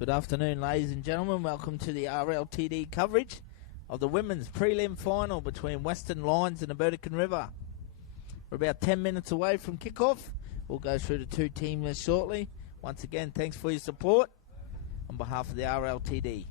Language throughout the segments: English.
Good afternoon, ladies and gentlemen. Welcome to the RLTD coverage of the women's prelim final between Western Lions and the Burdekin River. We're about 10 minutes away from kickoff. We'll go through the two team lists shortly. Once again, thanks for your support on behalf of the RLTD.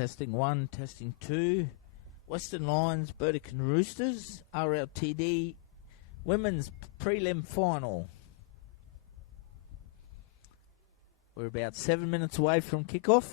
Testing 1, testing 2. Western Lions, Burdekin Roosters, RLTD, women's prelim final. We're about 7 minutes away from kickoff.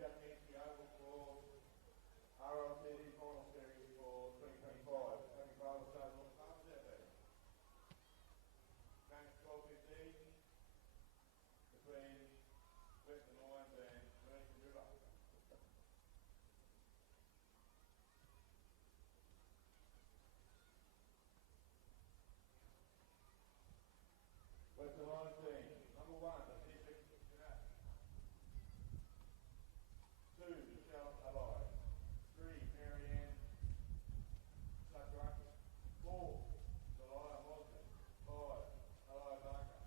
Japanese Oval for RLTD final series for 2025. Semi-final starts on Saturday. Match 12:15 between Western Lions and Burdekin River. Western Lions team, number 1, Burdekin. 2, Michelle Ally. 3, Marianne Sutruck. 4, Delilah Mosman. 5, Hello Barker.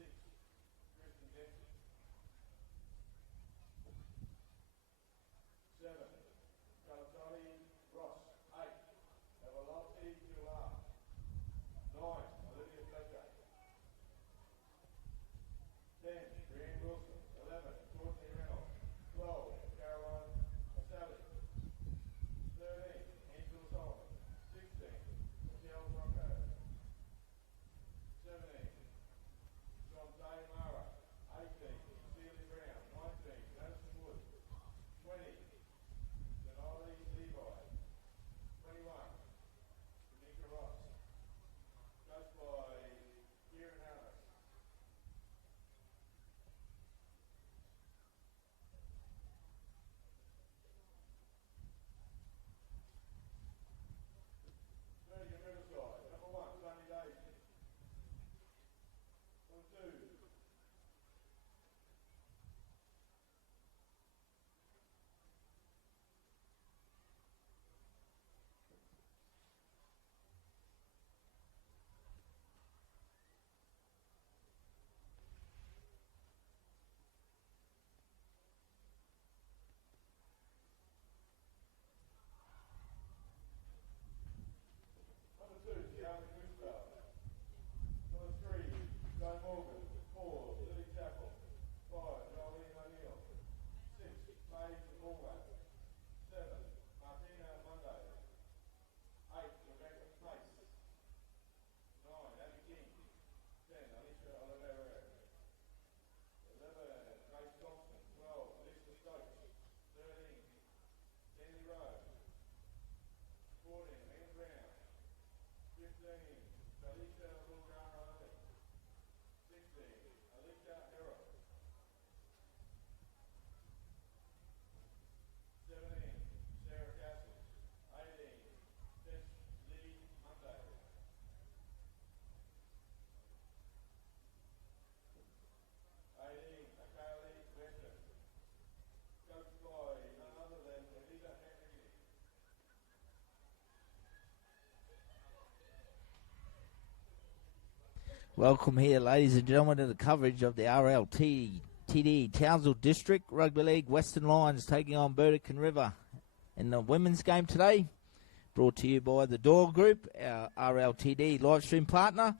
6, Kristen Dempsey. 7, Calatoli Ross. 8, Evalati Jular. 9, Olivia Fletcher. 10, Brianne Wilson. 11, Courtney Reynolds. 12, Caroline Asali. 13, Angela Solomon. 16, Michelle Bronco. 17, Jonte Mara. 18, Celia Brown. 19, Madison Wood. 20, Denali Levi. 21, Tanika Ross. Coached by Kieran Harris. 30, Riverside. Number 1, Sunny Daisy. Number 2, Tiana Gustav. Number 3, Joe Morgan. 4, Lily Chapel. 5, Jolene O'Neill. 6, Paige Bullwack. 7, Martina Monday. 8, Rebecca Pace. 9, Abby King. 10, Alicia Oliveira. 11, Grace Thompson. 12, Lisa Stokes. 13, Sandy Rowe. 14, Anne Brown. 15, Alicia Bulgarani. 16, Alicia Harrop. 17, Sarah Castle. 18, Tess Lee Monday. 18, Akali Weston. Coached by none other than Anita Hannigan. Welcome here, ladies and gentlemen, to the coverage of the RLTD Townsville District Rugby League Western Lions taking on Burdekin River in the women's game today. Brought to you by the Door Group, our RLTD live stream partner.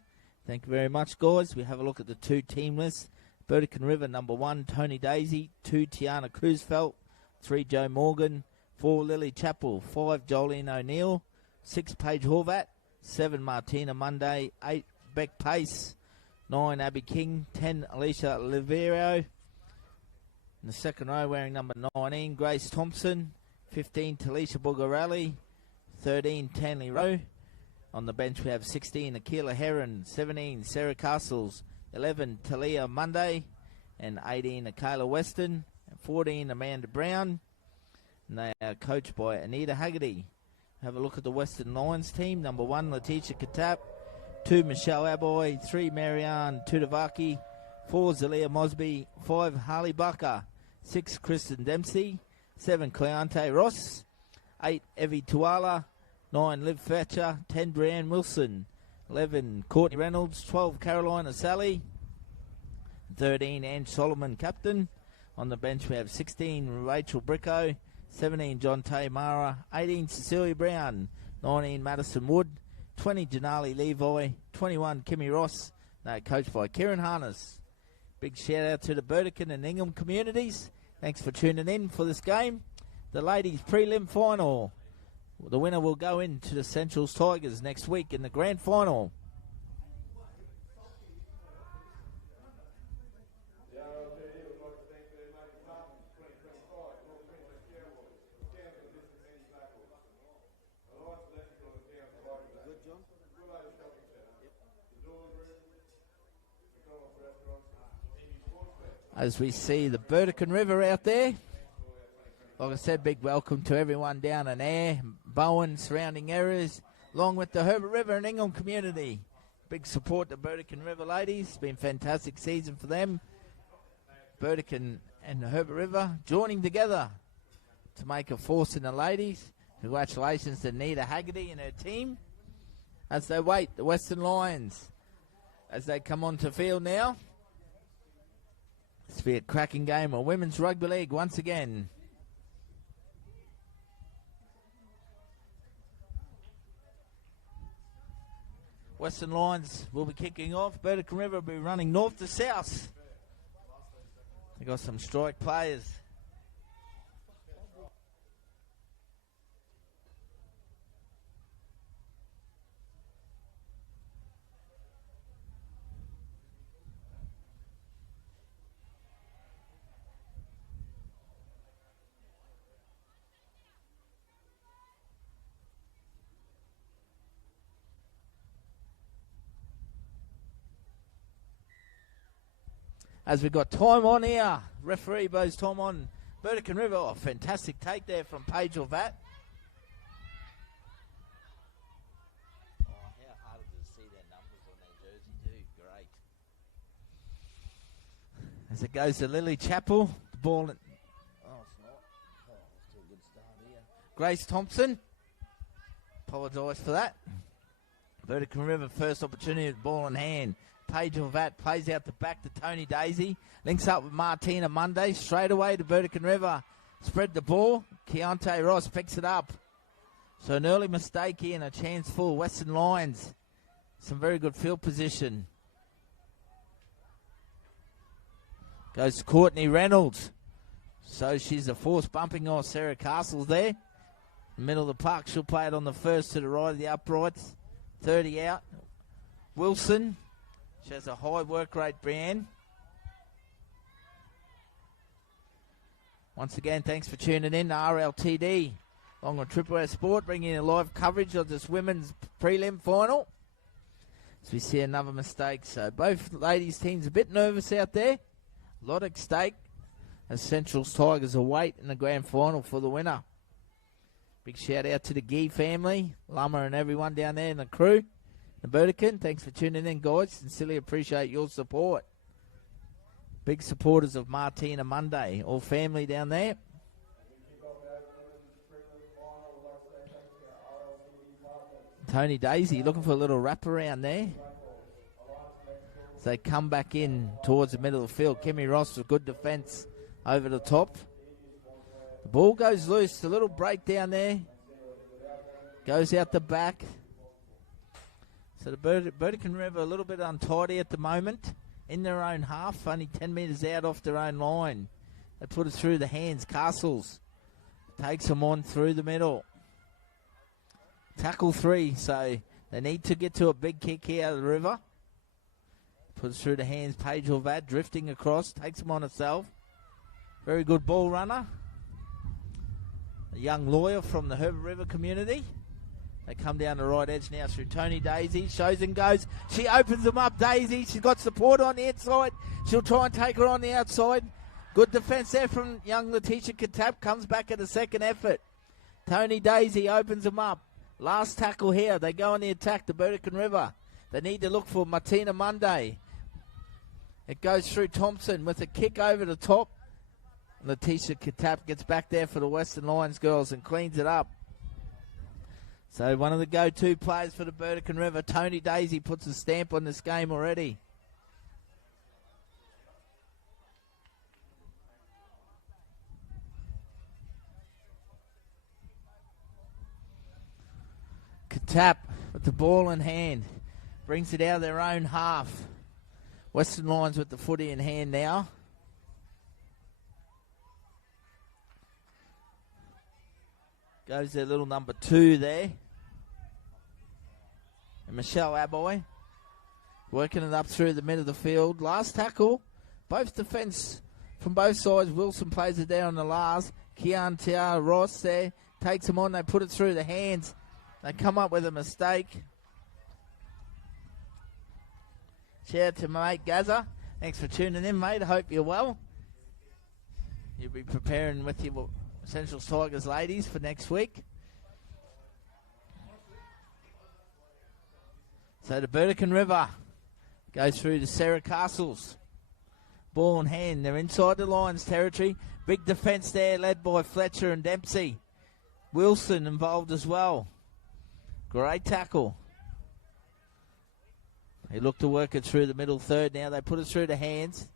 Thank you very much, guys. We have a look at the two team lists. Burdekin River, number 1, Tony Daisy. 2, Tiana Cruzfelt. 3, Joe Morgan. 4, Lily Chappell. 5, Jolene O'Neill. 6, Paige Horvat. 7, Martina Monday. 8, Beck Pace. 9, Abby King. 10, Alicia Livero. In the second row, wearing number 19, Grace Thompson. 15, Talisha Bulgarelli. 13, Tanley Rowe. On the bench, we have 16, Akila Heron. 17, Sarah Castles. 11, Talia Monday. And 18, Akayla Weston. And 14, Amanda Brown. And they are coached by Anita Haggerty. Have a look at the Western Lions team. Number 1, Letitia Katap. 2, Michelle Aboy. 3, Marianne Tudavaki. 4, Zalia Mosby. 5, Harley Bucker. 6, Kristen Dempsey. 7, Cleante Ross. 8, Evie Tuala. 9, Liv Fletcher. 10, Brianne Wilson. 11, Courtney Reynolds. 12, Carolina Sally. 13, Ange Solomon, captain. On the bench, we have 16, Rachel Bricko. 17, John Mara. 18, Cecilia Brown. 19, Madison Wood. 20, Janali Levi. 21, Kimmy Ross. Coached by Kieran Harness. Big shout out to the Burdekin and Ingham communities. Thanks for tuning in for this game. The ladies prelim final. The winner will go into the Centrals Tigers next week in the grand final. The RLTD would like to thank their mate partners 2025. as we see the Burdekin River out there. Like I said, big welcome to everyone down in Ayr, Bowen, surrounding areas, along with the Herbert River and Ingham community. Big support to Burdekin River ladies. It's been a fantastic season for them. Burdekin and the Herbert River joining together to make a force in the ladies. Congratulations to Nita Haggerty and her team as they wait the Western Lions as they come onto field now. This will be a cracking game of Women's Rugby League once again. Western Lions will be kicking off. Burdekin River will be running north to south. They've got some strike players. As we got time on here, referee blows time on Burdekin River. Oh, fantastic take there from Paige Orvat. Oh, how hard to see their numbers on their jersey too. Great. As it goes to Lily Chappell, the ball. Oh, it's not. Oh, still a good start here. Grace Thompson. Apologise for that. Burdekin River first opportunity with ball in hand. Paige Orvat plays out the back to Tony Daisy. Links up with Martina Monday. Straight away to Burdekin River. Spread the ball. Keontae Ross picks it up. So an early mistake here and a chance for Western Lions. Some very good field position. Goes to Courtney Reynolds. So she's a force bumping off Sarah Castles there. Middle of the park. She'll play it on the first to the right of the uprights. 30 out. Wilson. She has a high work rate, Brienne. Once again, thanks for tuning in to RLTD. Along with Triple S Sport, bringing you live coverage of this women's prelim final. As we see another mistake. So both ladies' teams a bit nervous out there. A lot at stake as Central's Tigers await in the grand final for the winner. Big shout out to the Gee family, Lama and everyone down there in the crew. Burdekin, thanks for tuning in, guys. Sincerely appreciate your support. Big supporters of Martina Monday, all family down there. Tony Daisy looking for a little wraparound there. So they come back in towards the middle of the field. Kimmy Ross with good defence over the top. The ball goes loose. A little break down there. Goes out the back. So the Burdekin River a little bit untidy at the moment. In their own half, only 10 metres out off their own line. They put it through the hands. Castles takes them on through the middle. Tackle 3, so they need to get to a big kick here out of the river. Put it through the hands. Paige Orvat drifting across. Takes them on herself. Very good ball runner. A young lawyer from the Herbert River community. They come down the right edge now through Tony Daisy. Shows and goes. She opens them up, Daisy. She's got support on the inside. She'll try and take her on the outside. Good defence there from young Letitia Katap. Comes back at a second effort. Tony Daisy opens them up. Last tackle here. They go on the attack, the Burdekin River. They need to look for Martina Monday. It goes through Thompson with a kick over the top. Letitia Katap gets back there for the Western Lions girls and cleans it up. So one of the go-to players for the Burdekin River, Tony Daisy, puts a stamp on this game already. Katap with the ball in hand. Brings it out of their own half. Western Lions with the footy in hand now. Goes their little number 2 there. And Michelle Aboy working it up through the middle of the field. Last tackle. Both defence from both sides. Wilson plays it down on the last. Keontae Ross there. Takes them on. They put it through the hands. They come up with a mistake. Shout out to mate Gaza. Thanks for tuning in, mate. I hope you're well. You'll be preparing with your Central Tigers ladies for next week. So the Burdekin River goes through to Sarah Castles. Ball in hand. They're inside the Lions territory. Big defence there led by Fletcher and Dempsey. Wilson involved as well. Great tackle. They look to work it through the middle third now. They put it through the hands.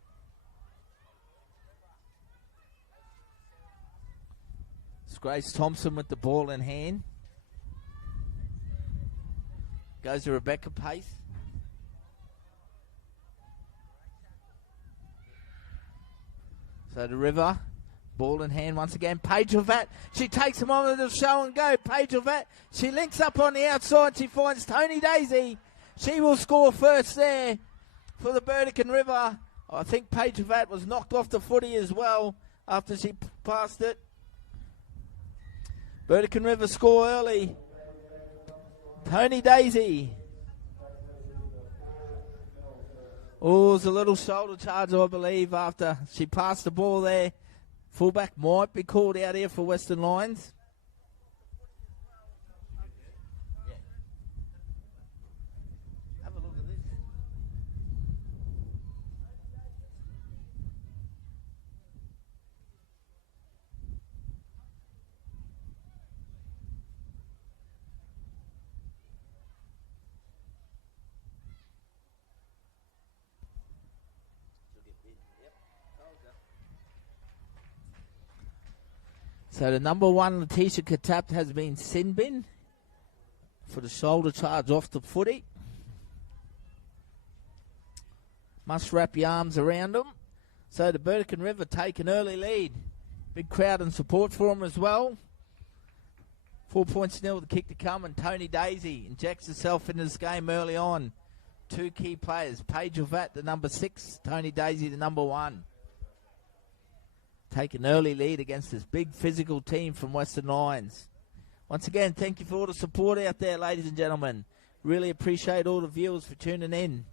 It's Grace Thompson with the ball in hand. Goes to Rebecca Pace. So the River, ball in hand once again. Paige Levat, she takes him on with the show and go. Paige Levat, she links up on the outside. She finds Tony Daisy. She will score first there for the Burdekin River. I think Paige Levat was knocked off the footy as well after she passed it. Burdekin River score early. Tony Daisy. Oh, it was a little shoulder charge, I believe, after she passed the ball there. Fullback might be called out here for Western Lions. Yeah. Have a look at this. So the number one, Letitia Katap, has been sin bin for the shoulder charge off the footy. Must wrap your arms around them. So the Burdekin River take an early lead. Big crowd and support for them as well. 4 points nil, the kick to come, and Tony Daisy injects herself into this game early on. Two key players, Paige Levat, the number 6, Tony Daisy, the number 1. Take an early lead against this big physical team from Western Lions. Once again, thank you for all the support out there, ladies and gentlemen. Really appreciate all the viewers for tuning in.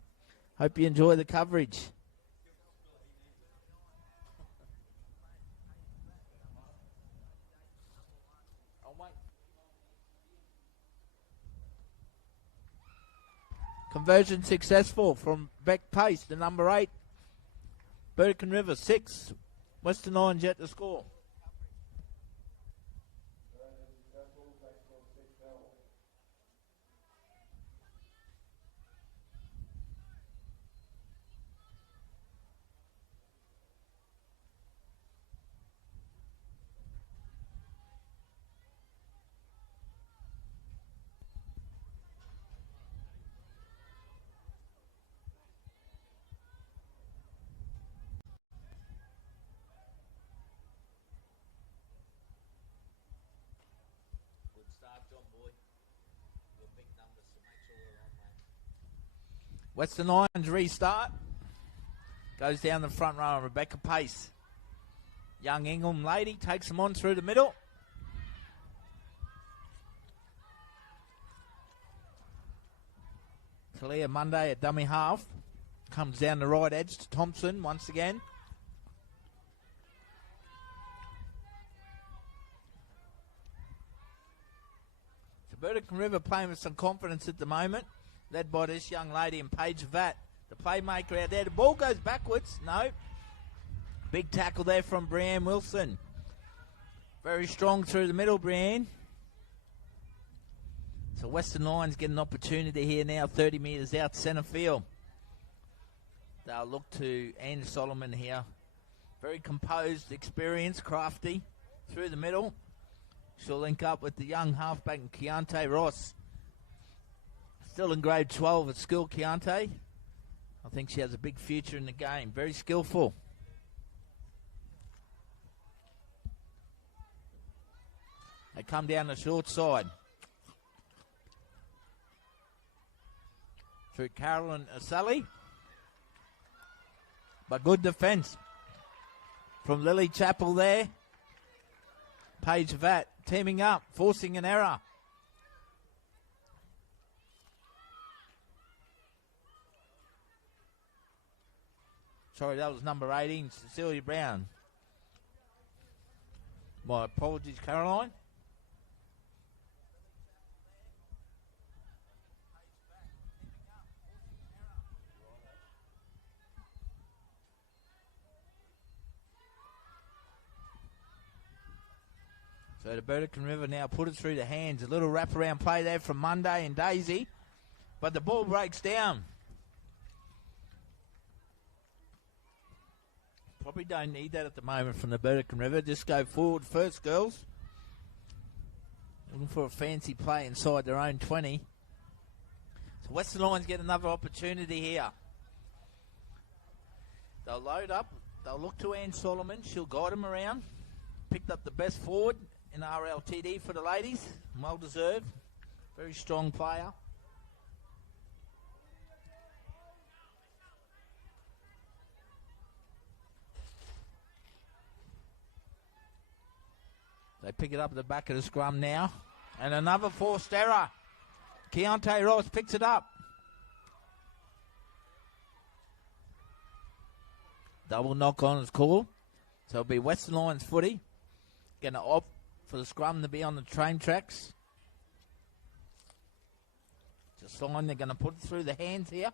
Hope you enjoy the coverage. Conversion successful from Beck Pace, the number 8. Burdekin River 6. Western Lions yet to score. Western Lions restart. Goes down the front row. Rebecca Pace. Young Ingham lady takes them on through the middle. Talia Monday at dummy half. Comes down the right edge to Thompson once again. Burdekin River playing with some confidence at the moment, led by this young lady in Paige Levat, the playmaker out there. The ball goes backwards. No. Big tackle there from Brianne Wilson. Very strong through the middle, Brianne. So Western Lions get an opportunity here now, 30 metres out centre field. They'll look to Anne Solomon here. Very composed, experienced, crafty through the middle. She'll link up with the young halfback Keontae Ross. Still in grade 12 at school, Keontae. I think she has a big future in the game. Very skillful. They come down the short side. Through Carolyn Sully. But good defence from Lily Chappell there. Paige Levat teaming up, forcing an error. Sorry, that was number 18, Cecilia Brown. My apologies, Caroline. So the Burdekin River now put it through the hands. A little wraparound play there from Monday and Daisy. But the ball breaks down. Probably don't need that at the moment from the Burdekin River. Just go forward first, girls. Looking for a fancy play inside their own 20. So Western Lions get another opportunity here. They'll load up. They'll look to Anne Solomon. She'll guide them around. Picked up the best forward in RLTD for the ladies. Well deserved. Very strong player. They pick it up at the back of the scrum now. And another forced error. Keontae Ross picks it up. Double knock on is called. So it'll be Western Lions footy. Going to opt for the scrum to be on the train tracks. It's a sign they're going to put it through the hands here.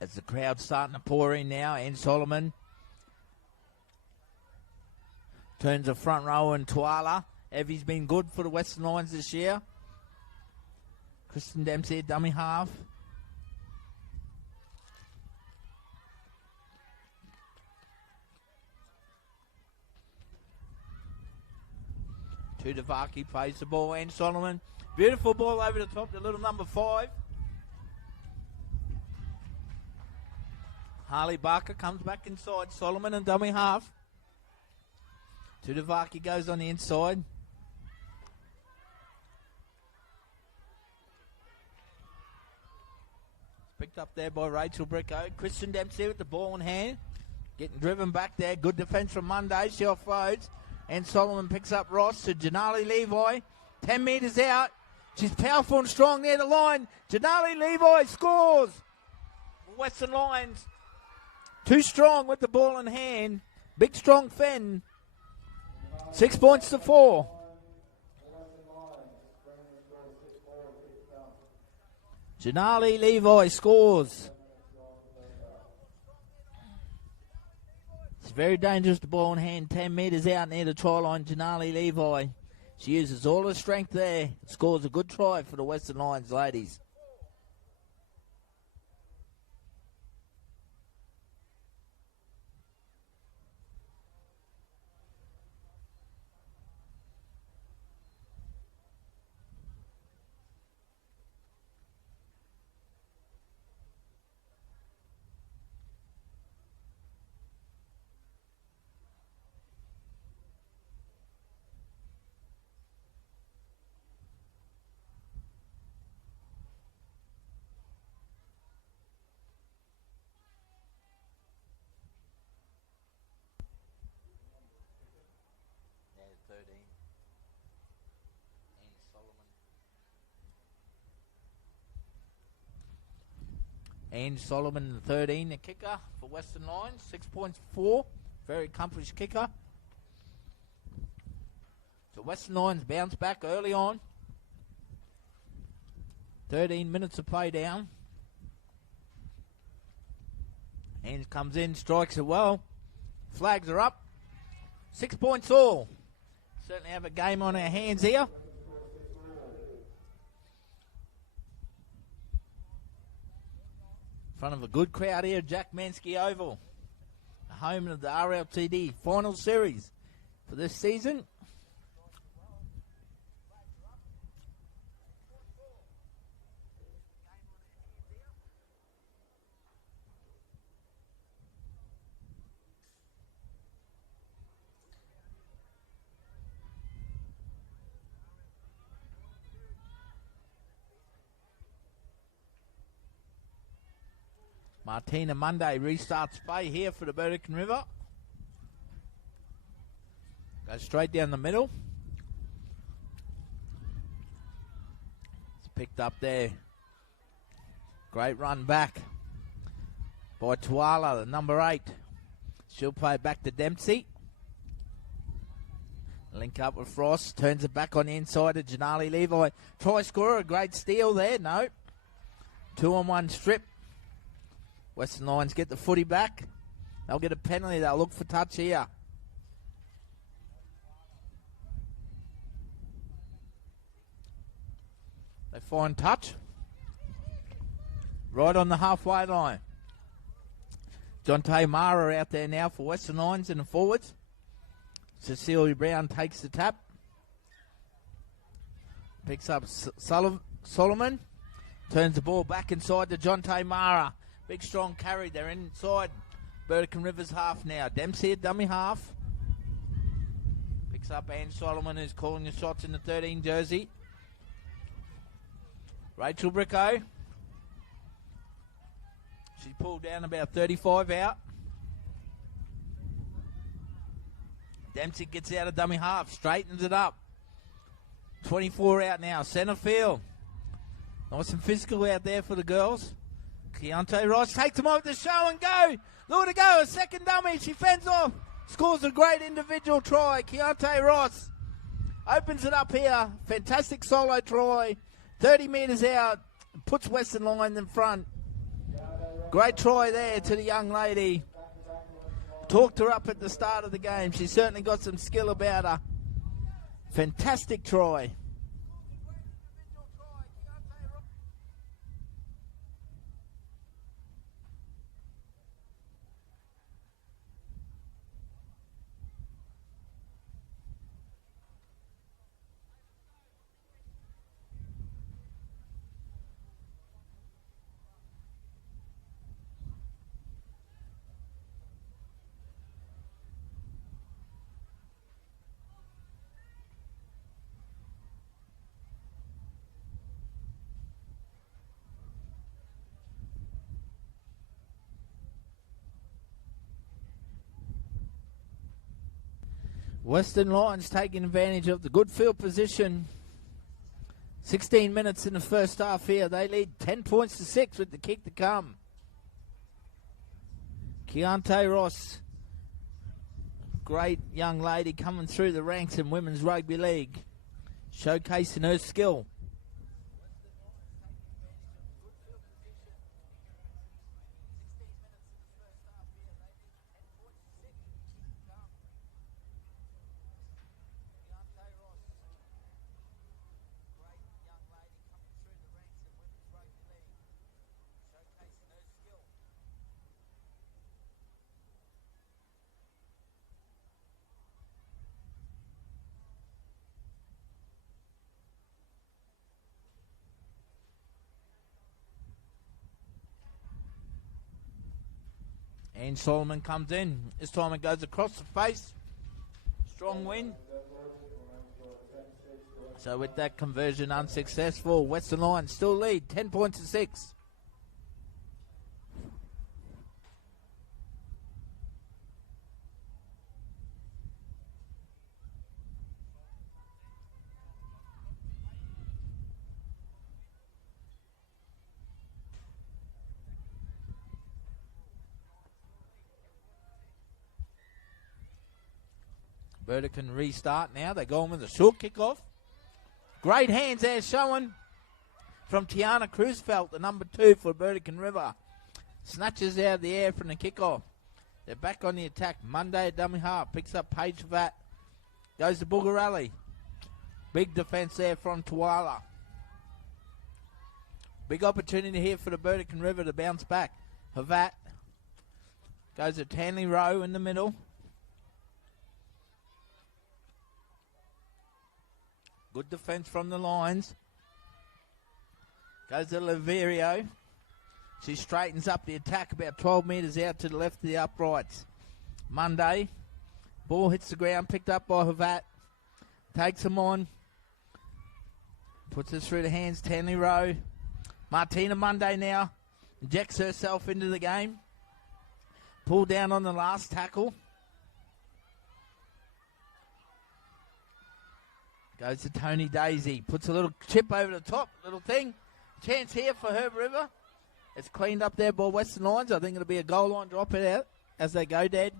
As the crowd's starting to pour in now, Anne Solomon turns the front row and Tuala. Evie's been good for the Western Lions this year. Kristen Dempsey, dummy half. Tudavaki plays the ball. Anne Solomon. Beautiful ball over the top to little number 5. Harley Barker comes back inside. Solomon and dummy half. Tudavaki goes on the inside. Picked up there by Rachel Bricko. Kristen Dempsey with the ball in hand. Getting driven back there. Good defence from Monday. She offloads. And Solomon picks up Ross to Janali Levi. 10 metres out. She's powerful and strong near the line. Janali Levi scores. Western Lions. Too strong with the ball in hand. Big strong Fenn. 6 points to 4. Janali Levi scores. It's very dangerous, the ball in hand. 10 metres out near the try line. Janali Levi. She uses all her strength there. Scores a good try for the Western Lions ladies. Anne Solomon, 13, the kicker for Western Lions. 6.4. Very accomplished kicker. So Western Lions bounce back early on. 13 minutes of play down. Anne comes in, strikes it well. Flags are up. 6 points all. Certainly have a game on our hands here. In front of a good crowd here, Jack Mansky Oval, the home of the RLTD final series for this season. Martina Monday restarts play here for the Burdekin River. Goes straight down the middle. It's picked up there Great run back by Tuala, the number 8. She'll play back to Dempsey. Link up with Frost. Turns it back on the inside to Janali Levi. Try scorer. A great steal there. No. 2-on-1 strip. Western Lions get the footy back. They'll get a penalty. They'll look for touch here. They find touch. Right on the halfway line. Jonte Mara out there now for Western Lions in the forwards. Cecilia Brown takes the tap. Picks up Solomon. Turns the ball back inside to Jonte Mara. Big strong carry. They're inside Burdekin Rivers half now. Dempsey at dummy half. Picks up Anne Solomon, who's calling the shots in the 13 jersey. Rachel Bricko. She pulled down about 35 out. Dempsey gets out of dummy half, straightens it up. 24 out now, centre field. Nice and physical out there for the girls. Keontae Ross takes them over the show and go. Look at her go, a second dummy. She fends off. Scores a great individual try. Keontae Ross opens it up here. Fantastic solo try. 30 metres out. Puts Western Lions in front. Great try there to the young lady. Talked her up at the start of the game. She certainly got some skill about her. Fantastic try. Western Lions taking advantage of the good field position. 16 minutes in the first half here. They lead 10 points to 6 with the kick to come. Keontae Ross, great young lady coming through the ranks in Women's Rugby League, showcasing her skill. And Solomon comes in. This time it goes across the face. Strong win. So with that conversion unsuccessful, Western Lions still lead 10 points to 6. Burdekin restart now. They go on with a short kickoff. Great hands there showing from Tiana Cruzfelt, the number 2 for Burdekin River. Snatches out of the air from the kickoff. They're back on the attack. Monday at dummy half. Picks up Paige Vat. Goes to Boogarelli. Big defence there from Tuala. Big opportunity here for the Burdekin River to bounce back. Havat goes to Tanley Rowe in the middle. Good defence from the Lions. Goes to Laverio. She straightens up the attack about 12 metres out to the left of the uprights. Monday. Ball hits the ground, picked up by Havat. Takes him on. Puts it through the hands, Tanley Rowe. Martina Monday now. Injects herself into the game. Pulled down on the last tackle. Goes to Tony Daisy. Puts a little chip over the top. Little thing. Chance here for Herb River. It's cleaned up there by Western Lions. I think it'll be a goal line drop it out as they go dead.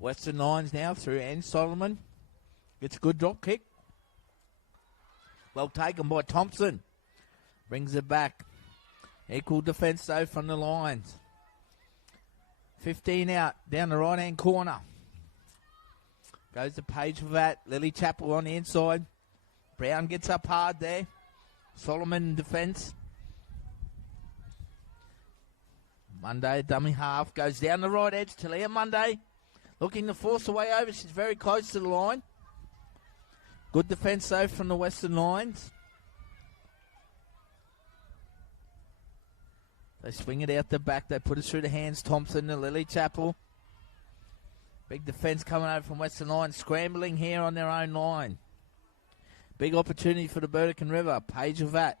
Western Lions now through Ann Solomon. Gets a good drop kick. Well taken by Thompson. Brings it back. Equal defence though from the Lions. 15 out down the right hand corner. Goes to Page for that. Lily Chappell on the inside. Brown gets up hard there. Solomon in defence. Monday, dummy half. Goes down the right edge. Talia Monday. Looking to force her way over. She's very close to the line. Good defence, though, from the Western Lions. They swing it out the back. They put it through the hands. Thompson to Lily Chappell. Big defence coming over from Western Lions. Scrambling here on their own line. Big opportunity for the Burdekin River. Page of that.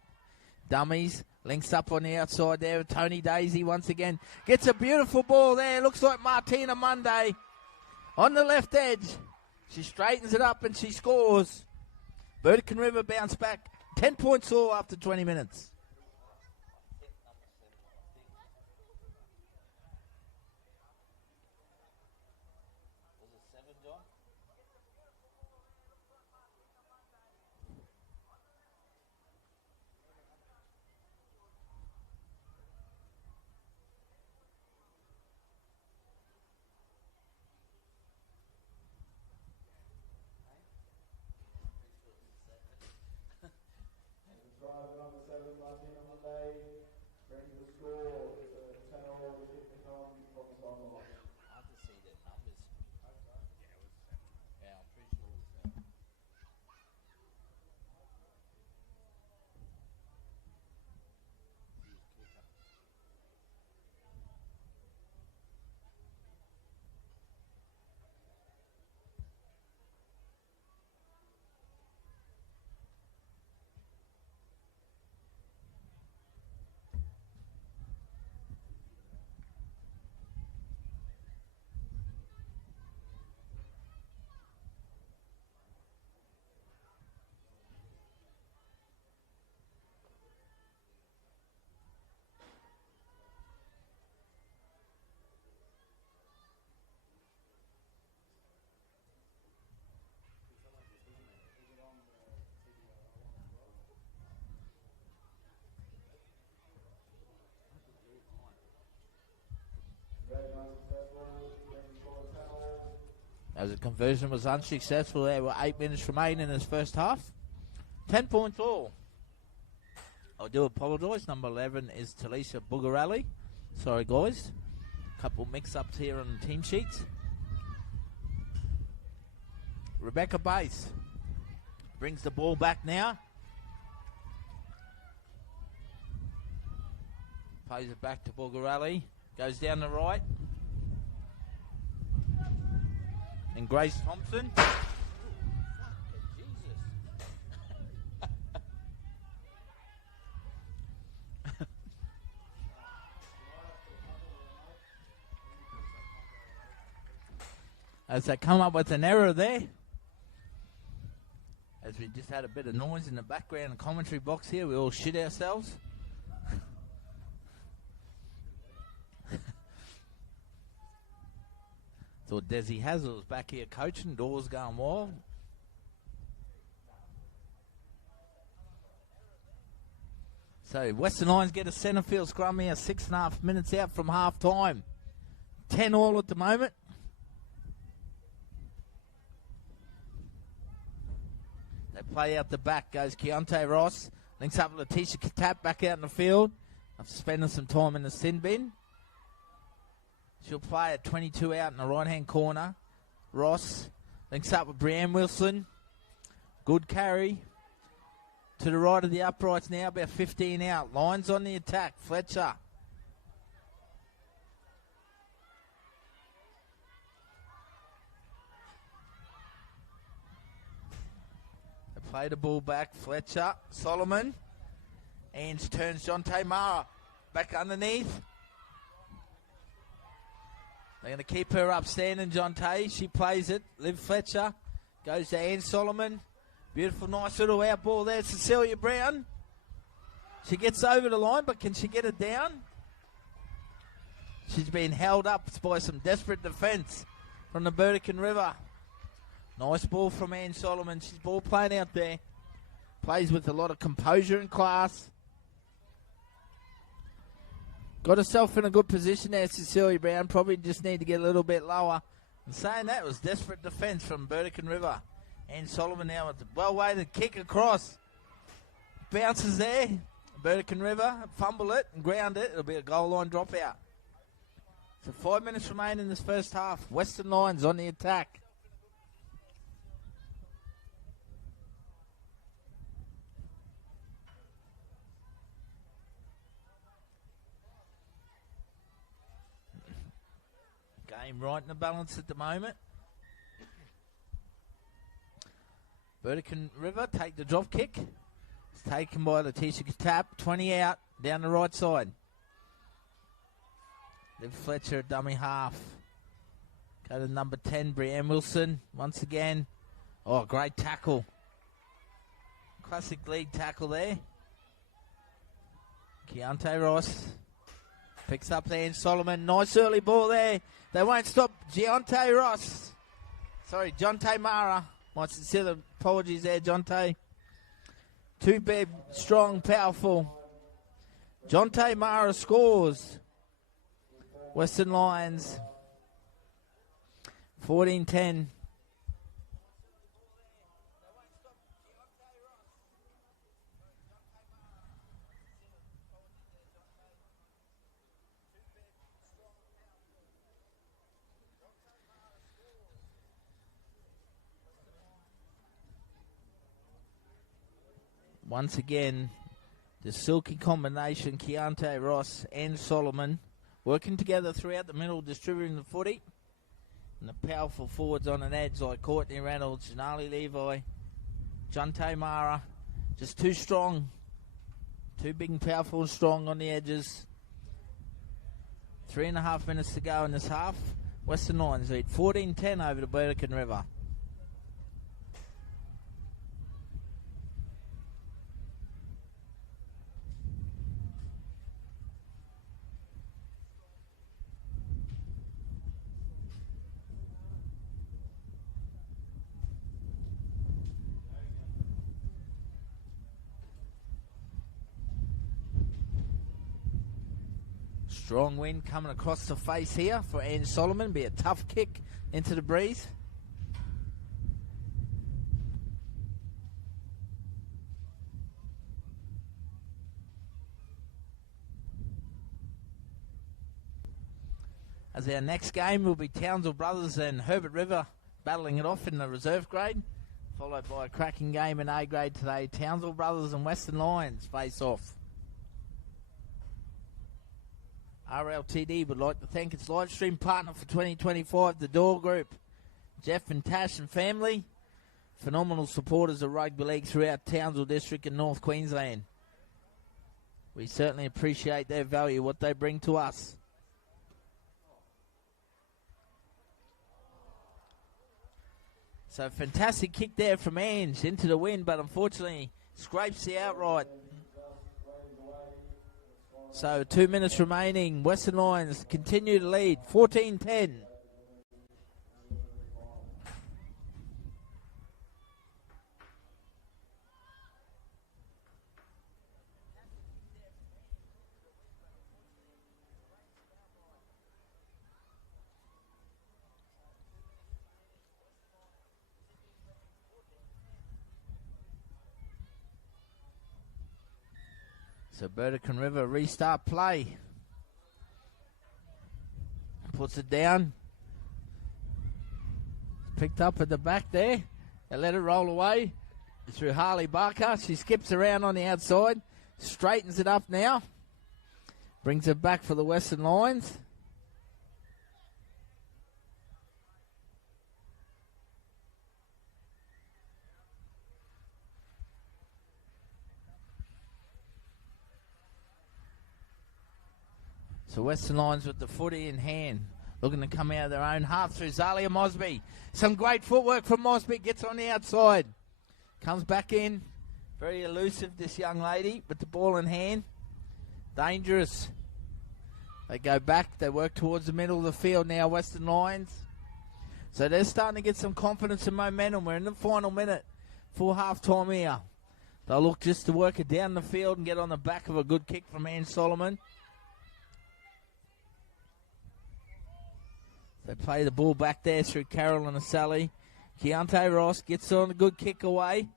Dummies. Links up on the outside there. Tony Daisy once again. Gets a beautiful ball there. Looks like Martina Monday. On the left edge, she straightens it up and she scores. Burdekin River bounce back. 10 points all after 20 minutes. As the conversion was unsuccessful, there were 8 minutes remaining in this first half. 10 points all. I do apologise. Number 11 is Talisha Bugarelli. Sorry, guys. Couple mix-ups here on the team sheets. Rebecca Bass brings the ball back now. Plays it back to Bugarelli. Goes down the right. And Grace Thompson. As they come up with an error there. As we just had a bit of noise in the background, the commentary box here, we all shit ourselves. Thought Desi Hazel was back here coaching, doors going wild. So Western Lions get a centre field scrum here, 6.5 minutes out from half time. 10 all at the moment. They play out the back, goes Keontae Ross. Links up with Letitia Katap back out in the field. After spending some time in the sin bin. She'll play at 22 out in the right-hand corner. Ross links up with Brianne Wilson. Good carry. To the right of the uprights now, about 15 out. Lions on the attack. Fletcher. Play the ball back. Fletcher. Solomon. Ange turns Jonte Mara. Back underneath. They're going to keep her up standing, Jonte. She plays it. Liv Fletcher. Goes to Anne Solomon. Beautiful, nice little out ball there. Cecilia Brown. She gets over the line, but can she get it down? She's been held up by some desperate defence from the Burdekin River. Nice ball from Anne Solomon. She's ball playing out there. Plays with a lot of composure and class. Got herself in a good position there, Cecilia Brown. Probably just need to get a little bit lower. And saying that was desperate defence from Burdekin River. Anne Solomon now with the well-weighted kick across. Bounces there. Burdekin River, fumble it and ground it. It'll be a goal line dropout. So 5 minutes remain in this first half. Western Lions on the attack. Game right in the balance at the moment. Burdekin River take the drop kick. It's taken by Letitia Tap. 20 out, down the right side. Liv Fletcher, dummy half. Go to number 10, Brianne Wilson. Once again. Oh, great tackle. Classic league tackle there. Keontae Ross. Picks up there in Solomon. Nice early ball there. They won't stop Jonte Ross. Sorry, Jonte Mara. My sincere apologies there, Jonte. Too big, strong, powerful. Jonte Mara scores. Western Lions. 14-10. Once again, the silky combination, Keontae Ross and Solomon, working together throughout the middle, distributing the footy. And the powerful forwards on an edge like Courtney Reynolds, Janali Levi, Jonte Mara, just too strong. Too big and powerful and strong on the edges. 3.5 minutes to go in this half. Western Lions lead 14-10 over the Burdekin River. Strong wind coming across the face here for Ange Solomon. Be a tough kick into the breeze. As our next game will be Townsville Brothers and Herbert River battling it off in the reserve grade. Followed by a cracking game in A grade today. Townsville Brothers and Western Lions face off. RLTD would like to thank its live stream partner for 2025, the Door Group. Jeff and Tash and family, phenomenal supporters of rugby league throughout Townsville District and North Queensland. We certainly appreciate their value, what they bring to us. So fantastic kick there from Ange into the wind, but unfortunately scrapes the outright. So 2 minutes remaining. Western Lions continue to lead 14-10. So Burdekin River restart play. Puts it down. Picked up at the back there. They let it roll away through Harley Barker. She skips around on the outside. Straightens it up now. Brings it back for the Western Lions. So Western Lions with the footy in hand, looking to come out of their own half through Zalia Mosby. Some great footwork from Mosby, gets on the outside. Comes back in. Very elusive, this young lady, with the ball in hand. Dangerous. They go back, they work towards the middle of the field now, Western Lions. So they're starting to get some confidence and momentum. We're in the final minute for half-time here. They'll look just to work it down the field and get on the back of a good kick from Ann Solomon. They play the ball back there through Carol and Asali. Keontae Ross gets on a good kick away.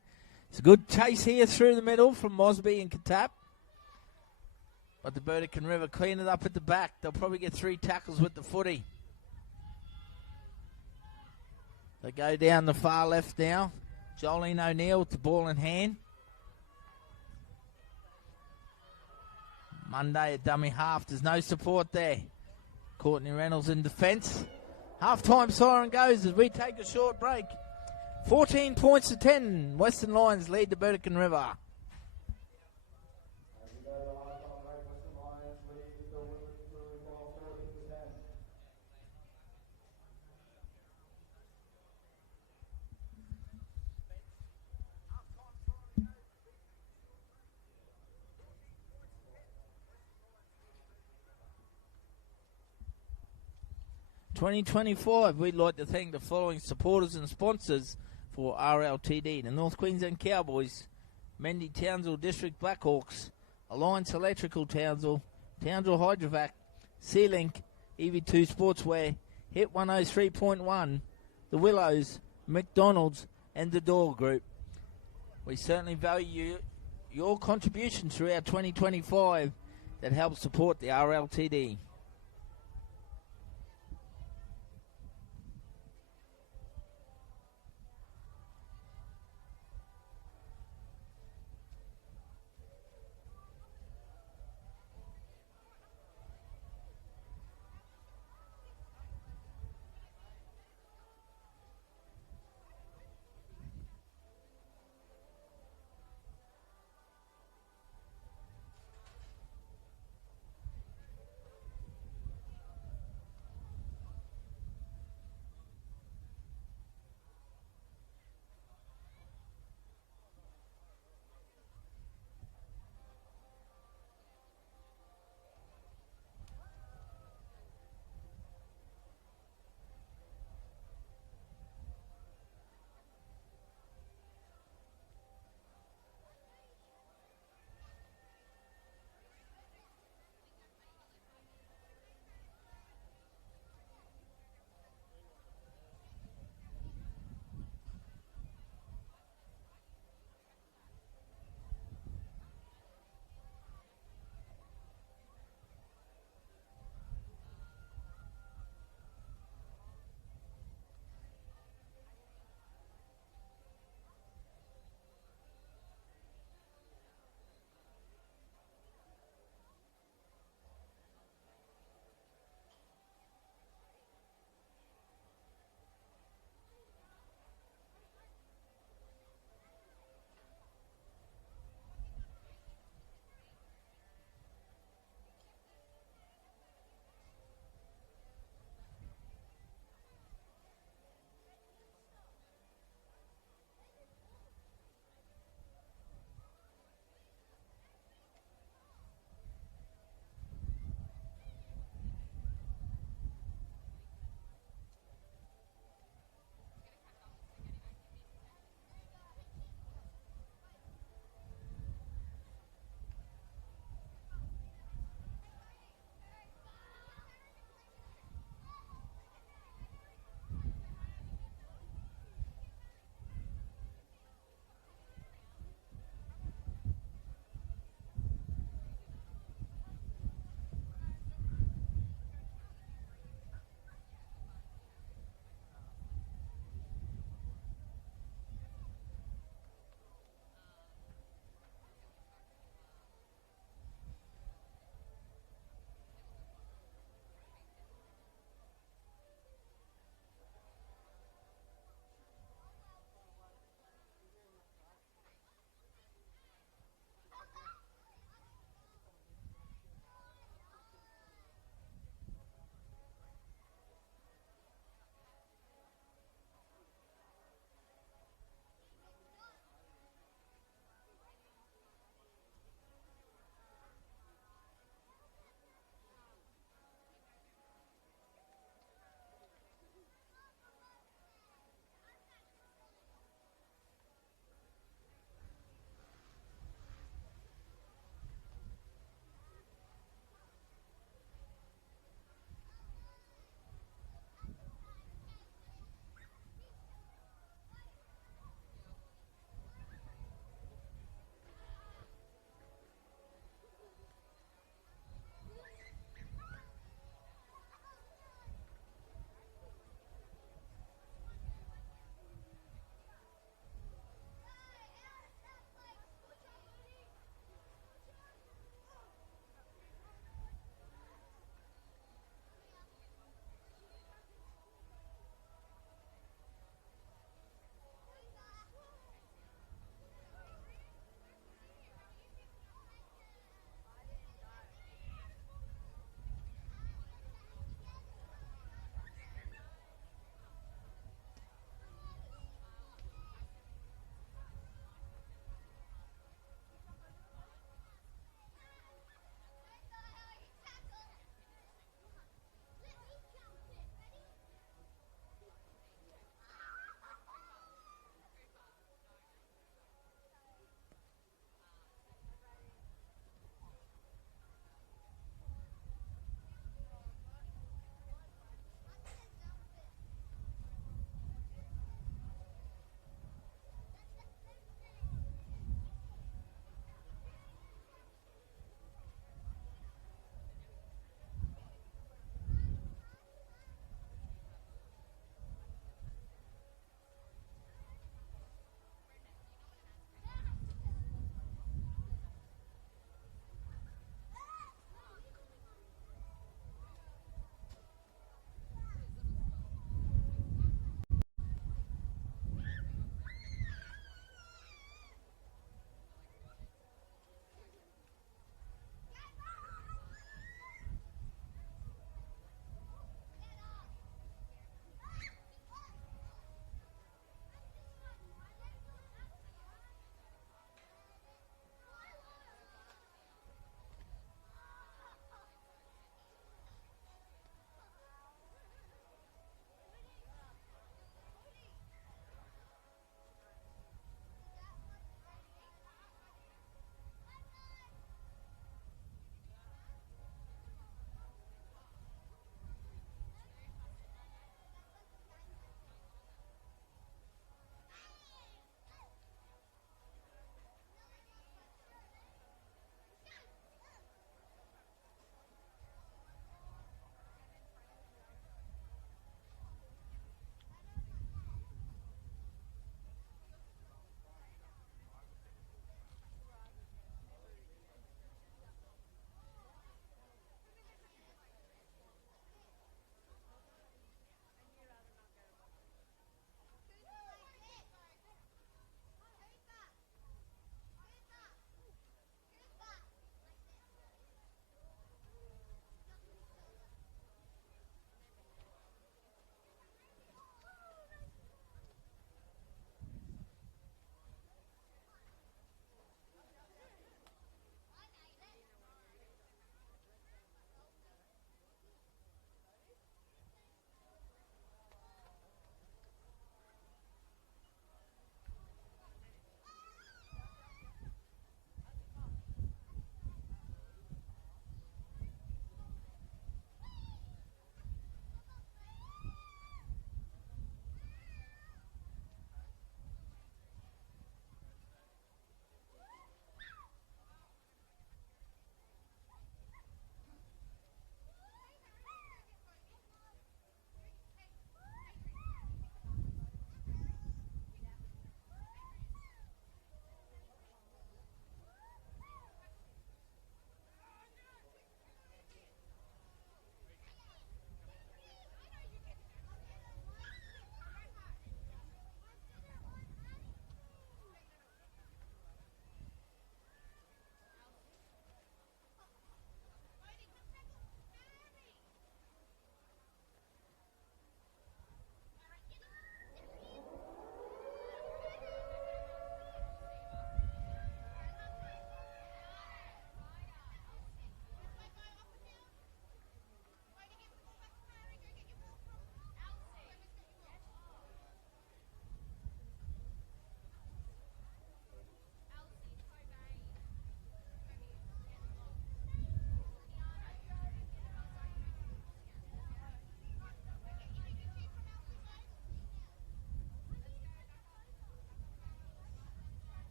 It's a good chase here through the middle from Mosby and Katap. But the Burdekin River clean it up at the back. They'll probably get 3 tackles with the footy. They go down the far left now. Jolene O'Neill with the ball in hand. Monday at dummy half. There's no support there. Courtney Reynolds in defence. Half-time siren goes as we take a short break. 14 points to 10. Western Lions lead the Burdekin River. $20.25. We'd like to thank the following supporters and sponsors for RLTD: the North Queensland Cowboys, Mendy Townsville District Blackhawks, Alliance Electrical Townsville, Townsville Hydrovac, Sealink, EV2 Sportswear, Hit 103.1, the Willows, McDonald's, and the Door Group. We certainly value your contribution throughout 2025 that helps support the RLTD.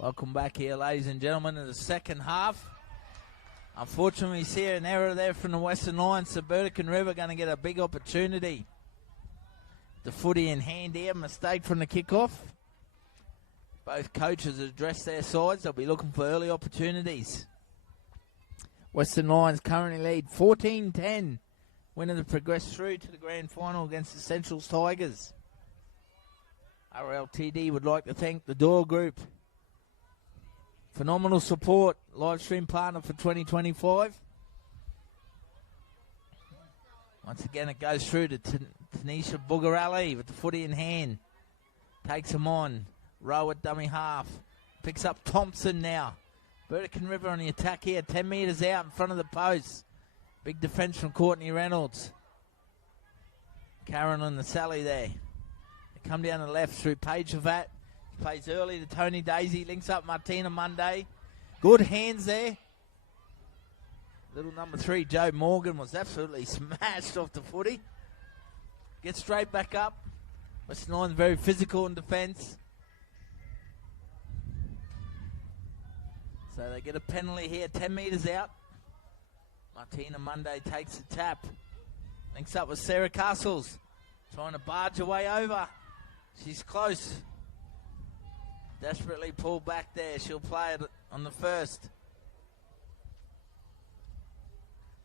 Welcome back here, ladies and gentlemen, to the second half. Unfortunately, we see an error there from the Western Lions, so Burdekin River going to get a big opportunity. The footy in hand here, mistake from the kickoff. Both coaches address their sides. They'll be looking for early opportunities. Western Lions currently lead 14-10. Winner to progress through to the grand final against the Centrals Tigers. RLTD would like to thank the Door Group. Phenomenal support, live stream partner for 2025. Once again, it goes through to Tanisha Bugarali with the footy in hand. Takes him on. Rowe at dummy half. Picks up Thompson now. Burdekin River on the attack here. 10 metres out in front of the post. Big defence from Courtney Reynolds. Karen on the Sally there. They come down the left through Paige Havat. Plays early to Tony Daisy. Links up Martina Monday. Good hands there. Little number 3, Joe Morgan, was absolutely smashed off the footy. Gets straight back up. Western Lions very physical in defence. So they get a penalty here, 10 metres out. Martina Monday takes the tap. Links up with Sarah Castles. Trying to barge her way over. She's close. Desperately pulled back there. She'll play it on the first.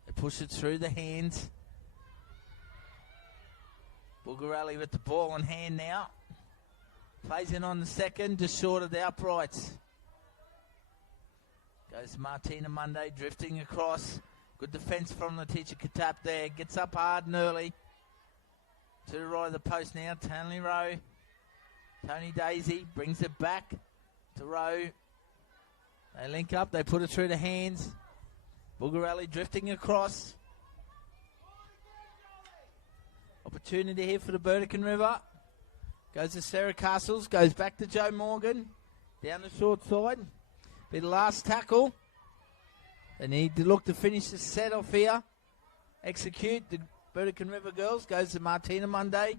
They push it through the hands. Bugarelli with the ball in hand now. Plays in on the second, just short of the uprights. Goes Martina Monday, drifting across. Good defence from Letitia Katap there. Gets up hard and early. To the right of the post now, Tony Rowe. Tony Daisy brings it back to Rowe. They link up, they put it through the hands. Bugarelli drifting across. Opportunity here for the Burdekin River. Goes to Sarah Castles, goes back to Joe Morgan. Down the short side. Be the last tackle. They need to look to finish the set off here. Execute the Burdekin River girls. Goes to Martina Monday.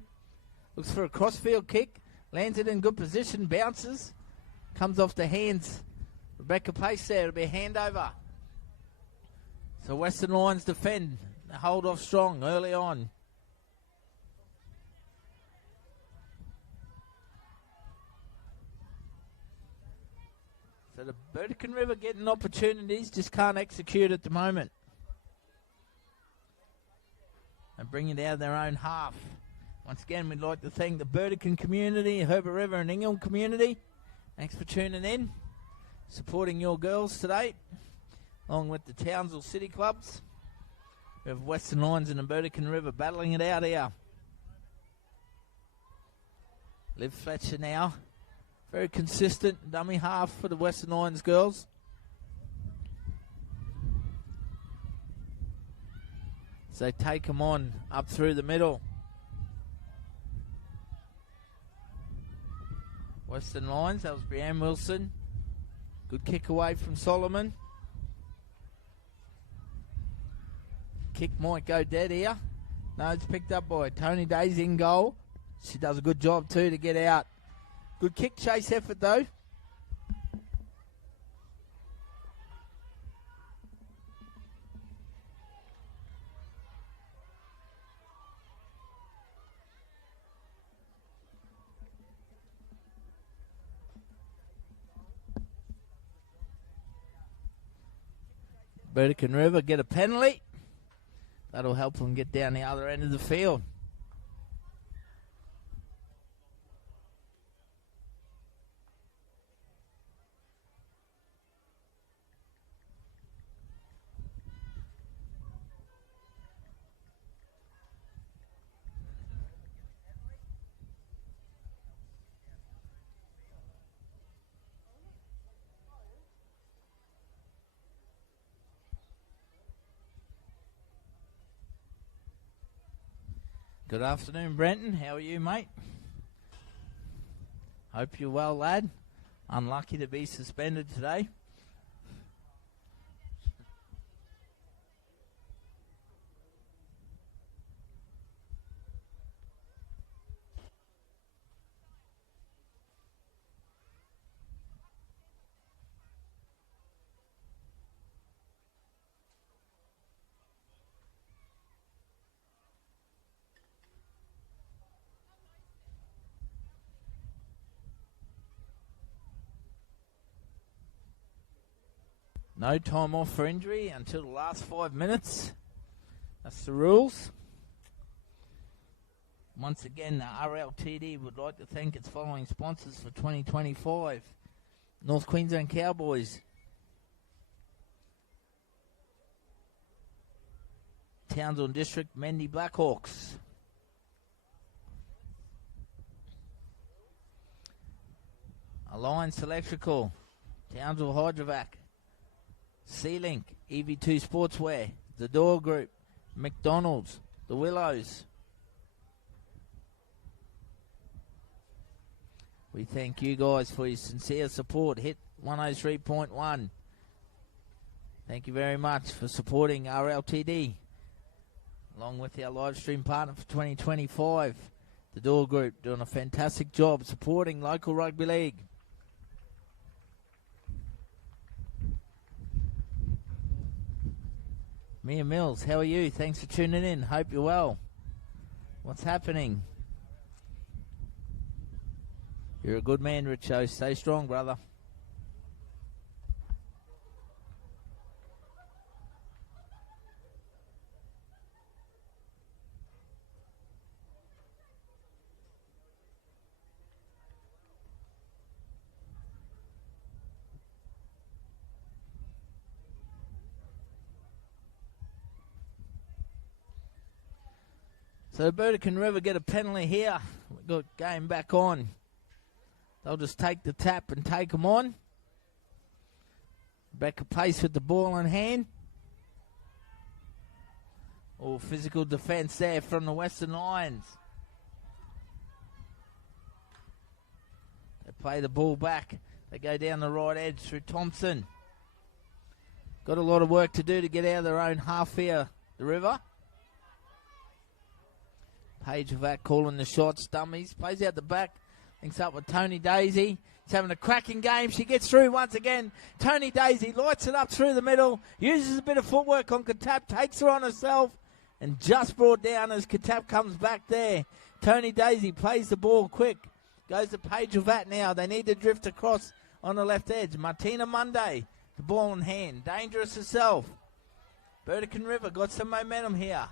Looks for a crossfield kick. Lands it in good position. Bounces. Comes off the hands. Rebecca Pace there. It'll be a handover. So Western Lions defend. They hold off strong early on. So the Burdekin River getting opportunities, just can't execute at the moment. And bring it out of their own half. Once again, we'd like to thank the Burdekin community, Herbert River and Ingham community. Thanks for tuning in, supporting your girls today, along with the Townsville City Clubs. We have Western Lions and the Burdekin River battling it out here. Liv Fletcher now. Very consistent dummy half for the Western Lions girls. So they take them on up through the middle. Western Lions, that was Brianne Wilson. Good kick away from Solomon. Kick might go dead here. No, it's picked up by Tony Days in goal. She does a good job too to get out. Good kick chase effort though. Burdekin River get a penalty. That'll help them get down the other end of the field. Good afternoon, Brenton. How are you, mate? Hope you're well, lad. Unlucky to be suspended today. No time off for injury until the last 5 minutes. That's the rules. Once again, the RLTD would like to thank its following sponsors for 2025. North Queensland Cowboys, Townsville District Mendy Blackhawks, Alliance Electrical, Townsville Hydrovac, C-Link, EV2 Sportswear, The Door Group, McDonald's, The Willows. We thank you guys for your sincere support. Hit 103.1. Thank you very much for supporting RLTD, along with our live stream partner for 2025, The Door Group, doing a fantastic job supporting local rugby league. Mia Mills, how are you? Thanks for tuning in. Hope you're well. What's happening? You're a good man, Richo. Stay strong, brother. So Burdekin River get a penalty here. We've got game back on. They'll just take the tap and take them on. Rebecca Pace with the ball in hand. Oh, physical defence there from the Western Lions. They play the ball back. They go down the right edge through Thompson. Got a lot of work to do to get out of their own half here, the River. Paige of that calling the shots, dummies. Plays out the back. Links up with Tony Daisy. He's having a cracking game. She gets through once again. Tony Daisy lights it up through the middle. Uses a bit of footwork on Katap. Takes her on herself. And just brought down as Katap comes back there. Tony Daisy plays the ball quick. Goes to Paige of that now. They need to drift across on the left edge. Martina Monday. The ball in hand. Dangerous herself. Burdekin River got some momentum here.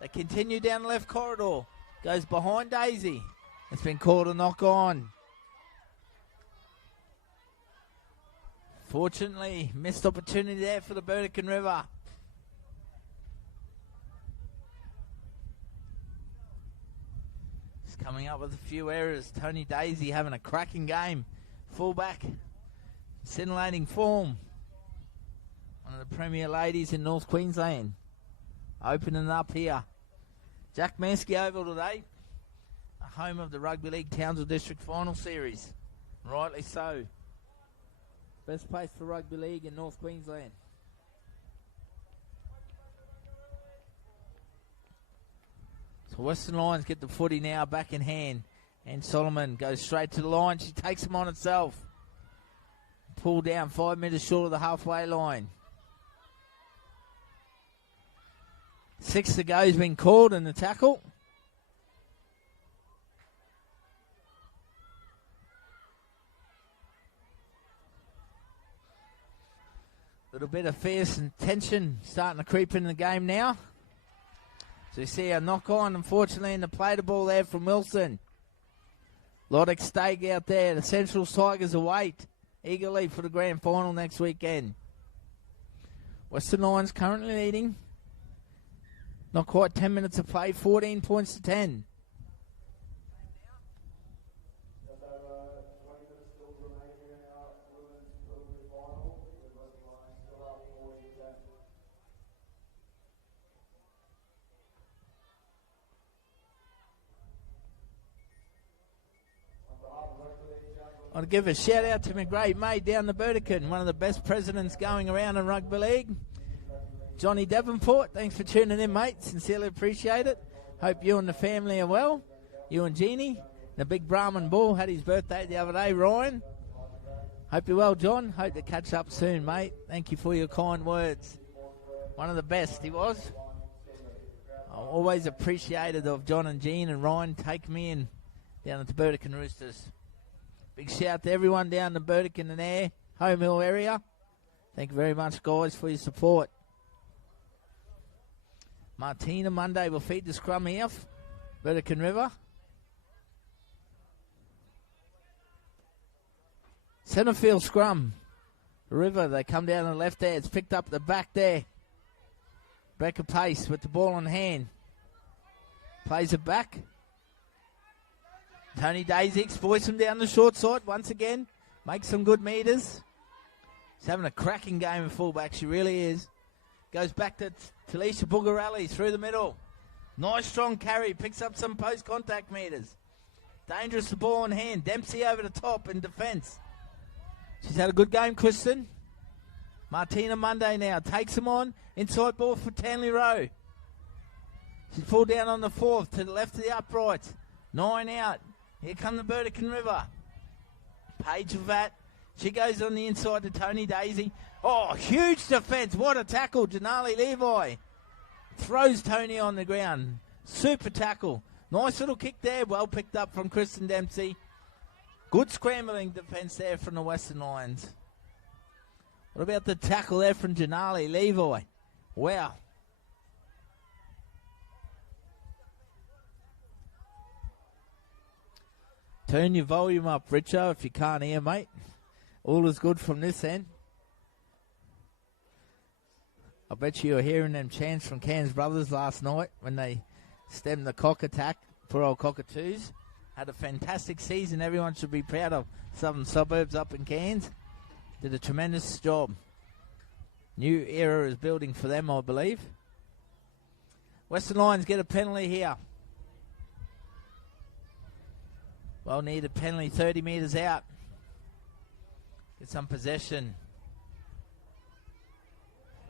They continue down the left corridor. Goes behind Daisy. It's been called a knock on. Fortunately, missed opportunity there for the Burdekin River. It's coming up with a few errors. Tony Daisy having a cracking game. Fullback. Scintillating form. One of the premier ladies in North Queensland. Opening up here. Jack Mansky Oval today. Home of the Rugby League Townsville District Final Series. Rightly so. Best place for Rugby League in North Queensland. So Western Lions get the footy now back in hand. And Solomon goes straight to the line. She takes him on herself. Pulled down 5 metres short of the halfway line. 6 to go has been called in the tackle. Little bit of fierce and tension starting to creep in the game now. So you see a knock on, unfortunately, in the play the ball there from Wilson. A lot at stake out there. The Central Tigers await eagerly for the grand final next weekend. Western Lions currently leading. Not quite 10 minutes to play, 14 points to 10. Just over 20 minutes still remaining in our women's preliminary final. The Western Lions still up 14-10. I want to give a shout out to my great mate down the Burdekin, one of the best presidents going around in rugby league. Johnny Davenport, thanks for tuning in, mate. Sincerely appreciate it. Hope you and the family are well. You and Jeannie. The big Brahman bull had his birthday the other day, Ryan. Hope you're well, John. Hope to catch up soon, mate. Thank you for your kind words. One of the best he was. I'm always appreciated of John and Jean and Ryan taking me in down at the Burdekin Roosters. Big shout to everyone down the Burdekin and Home Hill area. Thank you very much, guys, for your support. Martina Monday will feed the scrum here. Burdekin River. Centerfield scrum. River, they come down on the left there. It's picked up the back there. Becca Pace with the ball in hand. Plays it back. Tony Daisy exploits him down the short side once again. Makes some good meters. She's having a cracking game of fullback. She really is. Goes back to Talisha Bugarelli through the middle. Nice strong carry. Picks up some post-contact meters. Dangerous the ball in hand. Dempsey over the top in defence. She's had a good game, Kristen. Martina Monday now takes him on. Inside ball for Tanley Rowe. She's pulled down on the fourth to the left of the uprights. 9 out. Here come the Burdekin River. Paige Vat. She goes on the inside to Tony Daisy. Oh, huge defence. What a tackle. Janali Levi throws Tony on the ground. Super tackle. Nice little kick there. Well picked up from Kristen Dempsey. Good scrambling defence there from the Western Lions. What about the tackle there from Janali Levi? Wow. Turn your volume up, Richo, if you can't hear, mate. All is good from this end. I bet you were hearing them chants from Cairns Brothers last night when they stemmed the cock attack for old Cockatoos. Had a fantastic season. Everyone should be proud of Southern Suburbs up in Cairns. Did a tremendous job. New era is building for them, I believe. Western Lions get a penalty here. Well needed penalty, 30 metres out. Get some possession.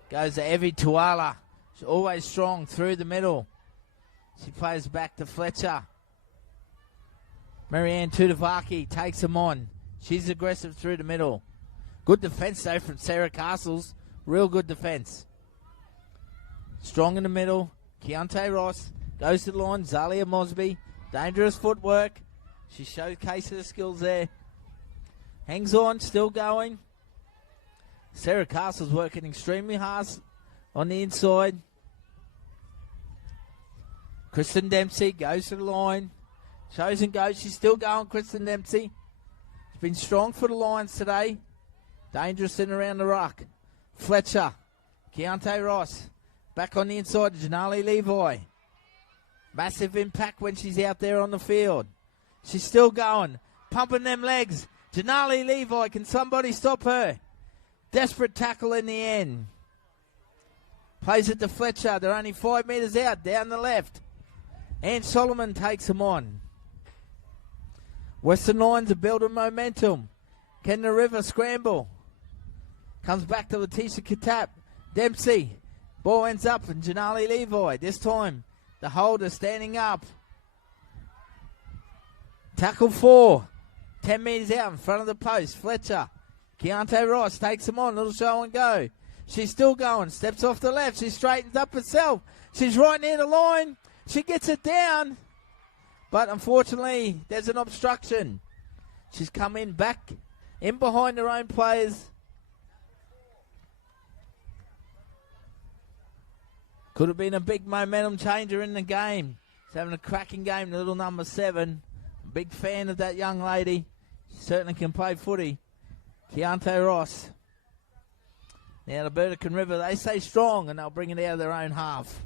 Goes to Evie Tuala. She's always strong through the middle. She plays back to Fletcher. Marianne Tudavaki takes him on. She's aggressive through the middle. Good defence though from Sarah Castles. Real good defence. Strong in the middle. Keontae Ross goes to the line. Zalia Mosby. Dangerous footwork. She showcases her skills there. Hangs on, still going. Sarah Castle's working extremely hard on the inside. Kristen Dempsey goes to the line. Shows and goes. She's still going, Kristen Dempsey. She's been strong for the Lions today. Dangerous in around the ruck. Fletcher. Keontae Ross. Back on the inside to Janali Levi. Massive impact when she's out there on the field. She's still going. Pumping them legs. Janali Levi, can somebody stop her? Desperate tackle in the end. Plays it to Fletcher. They're only 5 metres out, down the left. Ann Solomon takes him on. Western Lions are building momentum. Can the River scramble? Comes back to Letitia Katap. Dempsey. Ball ends up and Janali Levi. This time, the holder standing up. Tackle 4. 10 metres out in front of the post. Fletcher. Keontae Ross takes him on. Little show and go. She's still going. Steps off the left. She straightens up herself. She's right near the line. She gets it down. But unfortunately, there's an obstruction. She's come in back in behind her own players. Could have been a big momentum changer in the game. She's having a cracking game, the little number 7. Big fan of that young lady. She certainly can play footy. Keontae Ross. Now the Burdekin River, they stay strong and they'll bring it out of their own half.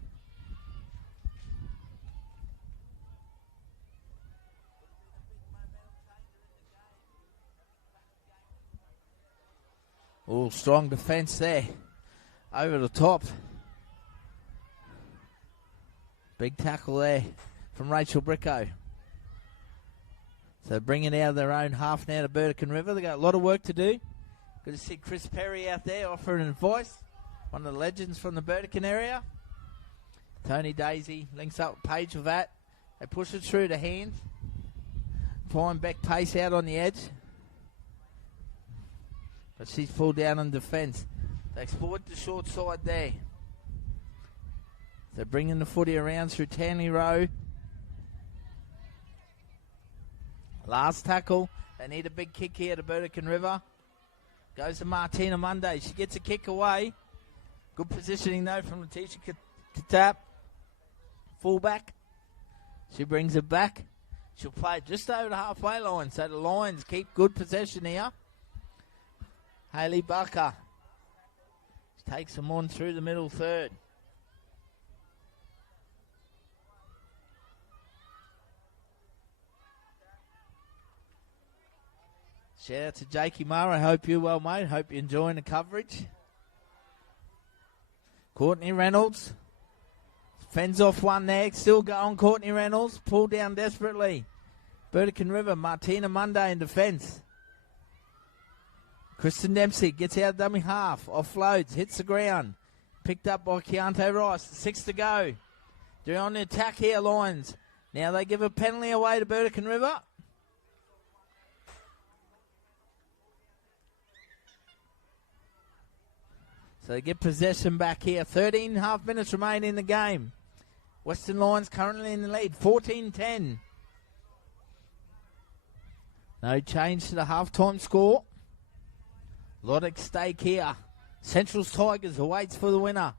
Oh, strong defence there. Over the top. Big tackle there from Rachel Bricko. So bringing it out of their own half now to Burdekin River. They've got a lot of work to do. Good to see Chris Perry out there offering advice. One of the legends from the Burdekin area. Tony Daisy links up with Paige of that. They push it through the hand. Fine Beck Pace out on the edge. But she's pulled down on defence. They exploit the short side there. So bringing the footy around through Tanley Rowe. Last tackle. They need a big kick here to Burdekin River. Goes to Martina Monday. She gets a kick away. Good positioning, though, from Letitia Katap. Fullback. She brings it back. She'll play just over the halfway line, so the Lions keep good possession here. Hayley Bucker takes them on through the middle third. Shout out to Jakey Murray. Hope you're well, mate. Hope you're enjoying the coverage. Courtney Reynolds fends off one there. Still going, Courtney Reynolds. Pulled down desperately. Burdekin River, Martina Monday in defence. Kristen Dempsey gets out of dummy half. Offloads, hits the ground. Picked up by Keontae Rice. 6 to go. They're on the attack here, Lions. Now they give a penalty away to Burdekin River. So they get possession back here. 13.5 minutes remain in the game. Western Lions currently in the lead. 14-10. No change to the halftime score. A lot at stake here. Central's Tigers awaits for the winner.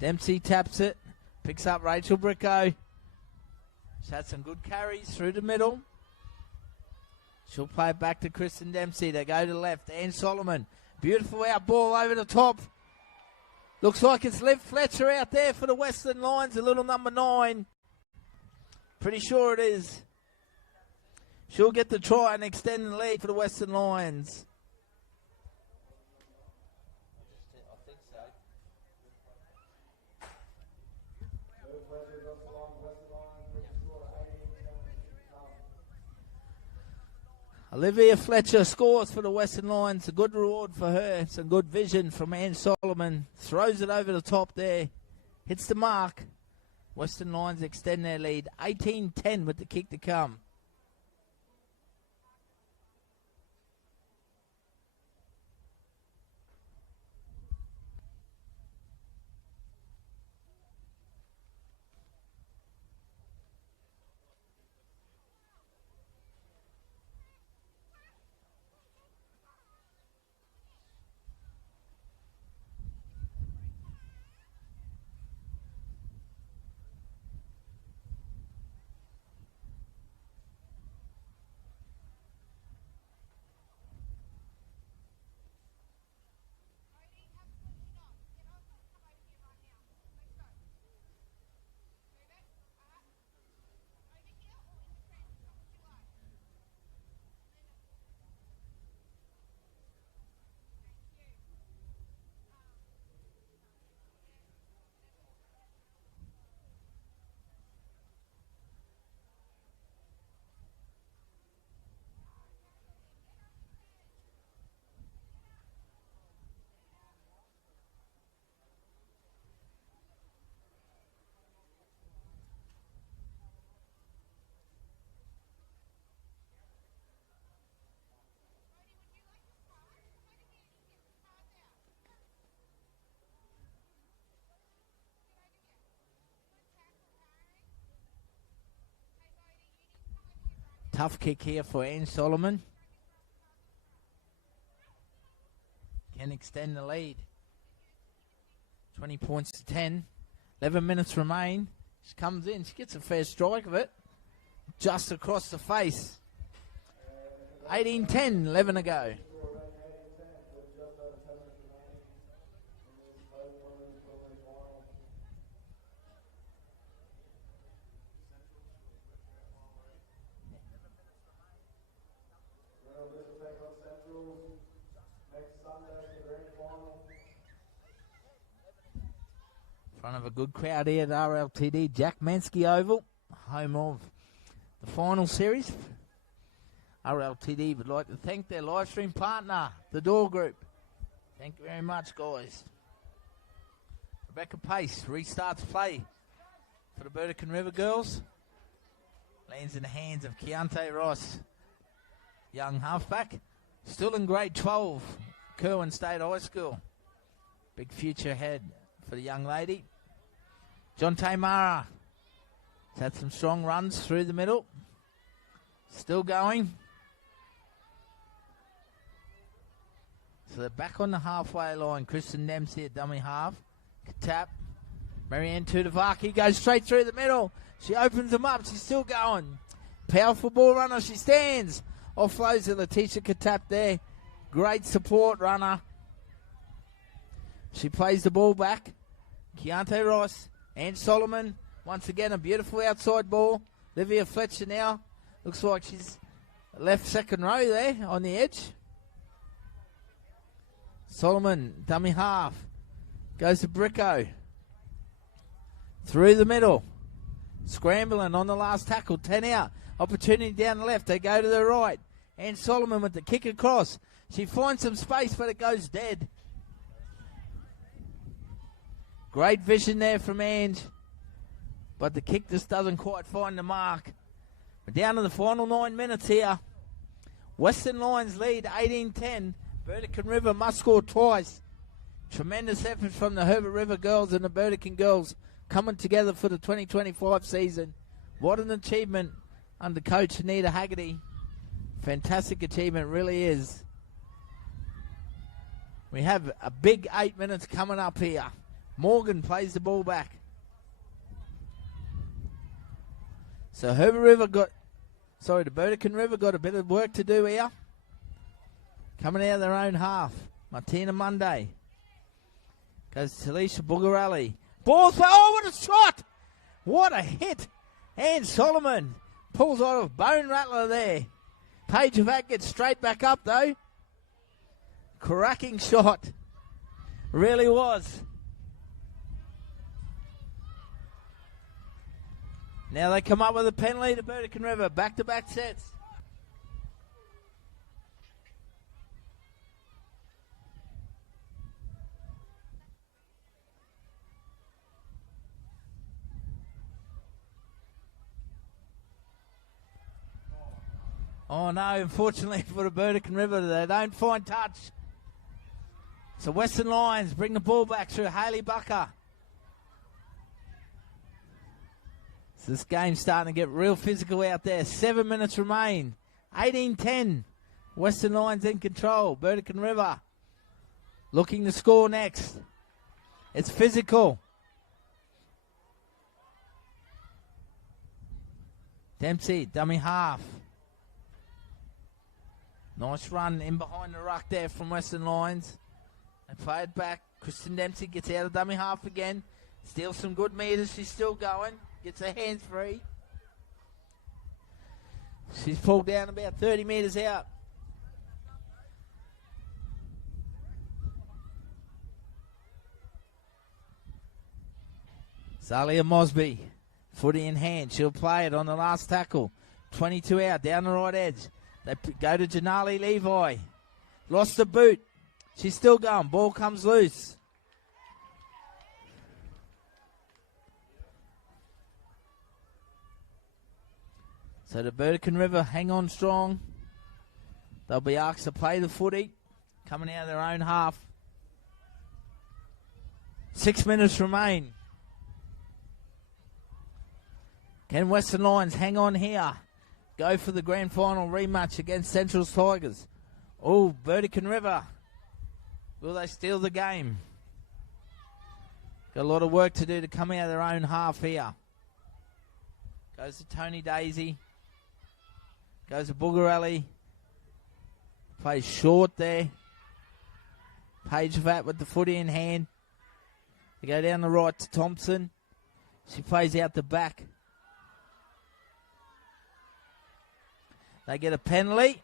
Dempsey taps it. Picks up Rachel Bricko. She's had some good carries through the middle. She'll play it back to Kristen Dempsey. They go to the left. Ann Solomon. Beautiful out ball over the top. Looks like it's Liv Fletcher out there for the Western Lions, the little number 9. Pretty sure it is. She'll get the try and extend the lead for the Western Lions. I think so. Olivia Fletcher scores for the Western Lions. A good reward for her. Some good vision from Ann Solomon. Throws it over the top there. Hits the mark. Western Lions extend their lead. 18-10 with the kick to come. Tough kick here for Ann Solomon. Can extend the lead. 20 points to 10. 11 minutes remain. She comes in. She gets a fair strike of it. Just across the face. 18-10. 11 to go. Front of a good crowd here at RLTD. Jack Mansky Oval, home of the final series. RLTD would like to thank their live stream partner, the Door Group. Thank you very much, guys. Rebecca Pace restarts play for the Burdekin River girls. Lands in the hands of Keontae Ross, young halfback. Still in grade 12, Kerwin State High School. Big future ahead for the young lady. John Tamara has had some strong runs through the middle. Still going. So they're back on the halfway line. Kristen Dempsey at dummy half. Tap. Marianne Tudavaki goes straight through the middle. She opens them up. She's still going. Powerful ball runner. She stands. Offloads to Letitia Katap there. Great support runner. She plays the ball back. Keontae Ross. Ange Solomon. Once again, a beautiful outside ball. Livia Fletcher now. Looks like she's left second row there on the edge. Solomon, dummy half. Goes to Bricko. Through the middle. Scrambling on the last tackle. 10 out. Opportunity down the left. They go to the right. And Solomon with the kick across. She finds some space, but it goes dead. Great vision there from Ange. But the kick just doesn't quite find the mark. We're down to the final 9 minutes here. Western Lions lead 18-10. Burdekin River must score twice. Tremendous effort from the Herbert River girls and the Burdekin girls coming together for the 2025 season. What an achievement under coach Anita Haggerty. Fantastic achievement, really is. We have a big 8 minutes coming up here. Morgan plays the ball back. So the Burdekin River got a bit of work to do here. Coming out of their own half. Martina Monday. Goes to Talisha Bugarelli. Ball's, oh, what a shot! What a hit! And Solomon pulls out of bone rattler there. Paige Vac gets straight back up though. Cracking shot. Really was. Now they come up with a penalty to Burdekin River. Back-to-back sets. Oh no, unfortunately for the Burdekin River, they don't find touch. So Western Lions bring the ball back through Hayley Bucker. So this game's starting to get real physical out there. 7 minutes remain. 18-10. Western Lions in control. Burdekin River looking to score next. It's physical. Dempsey, dummy half. Nice run in behind the ruck there from Western Lions. They play it back. Kristen Dempsey gets out of dummy half again. Steals some good meters. She's still going. Gets her hands free. She's pulled down about 30 meters out. Zalia Mosby, footy in hand. She'll play it on the last tackle. 22 out, down the right edge. They go to Janali Levi. Lost the boot. She's still going. Ball comes loose. So the Burdekin River hang on strong. They'll be asked to play the footy. Coming out of their own half. 6 minutes remain. Can Western Lions hang on here? Go for the grand final rematch against Central's Tigers. Oh, Burdekin River. Will they steal the game? Got a lot of work to do to come out of their own half here. Goes to Tony Daisy. Goes to Bugarelli. Plays short there. Paige Vat with the footy in hand. They go down the right to Thompson. She plays out the back. They get a penalty.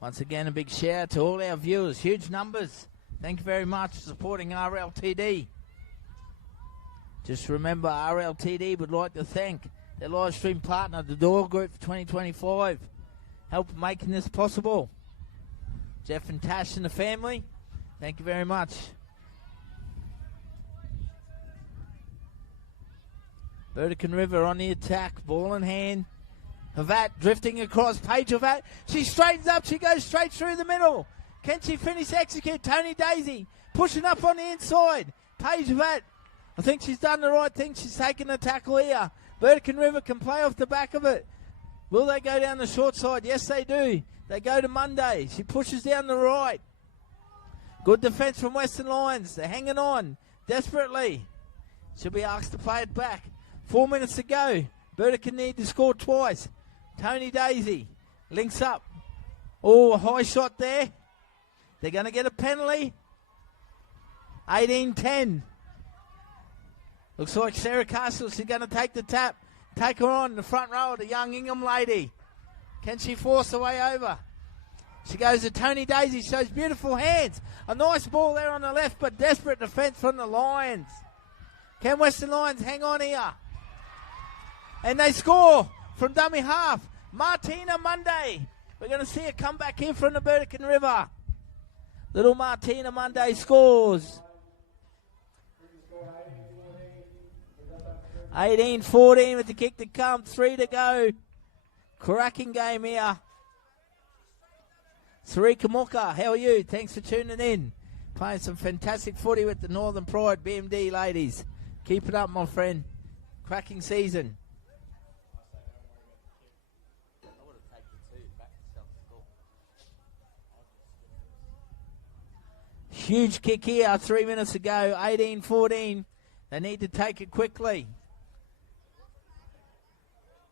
Once again, a big shout out to all our viewers. Huge numbers. Thank you very much for supporting RLTD. Just remember, RLTD would like to thank their live stream partner, the Doyle Group for 2025. Help making this possible. Jeff and Tash and the family, thank you very much. Burdekin River on the attack. Ball in hand. Havat drifting across. Paige Havat. She straightens up. She goes straight through the middle. Can she finish execute? Tony Daisy pushing up on the inside. Paige Havat. I think she's done the right thing. She's taken the tackle here. Burdekin River can play off the back of it. Will they go down the short side? Yes, they do. They go to Monday. She pushes down the right. Good defence from Western Lions. They're hanging on desperately. She'll be asked to play it back. 4 minutes to go. Burdekin need to score twice. Tony Daisy links up. Oh, a high shot there. They're going to get a penalty. 18-10. Looks like Sarah Castle, she's going to take the tap. Take her on the front row, the young Ingham lady. Can she force her way over? She goes to Tony Daisy, shows beautiful hands. A nice ball there on the left, but desperate defence from the Lions. Can Western Lions hang on here? And they score from dummy half. Martina Monday. We're going to see a comeback here from the Burdekin River. Little Martina Monday scores. 18-14 with the kick to come. 3 to go. Cracking game here. Sarika Moka, how are you? Thanks for tuning in. Playing some fantastic footy with the Northern Pride BMD ladies. Keep it up, my friend. Cracking season. Huge kick here, 3 minutes ago. 18-14. They need to take it quickly.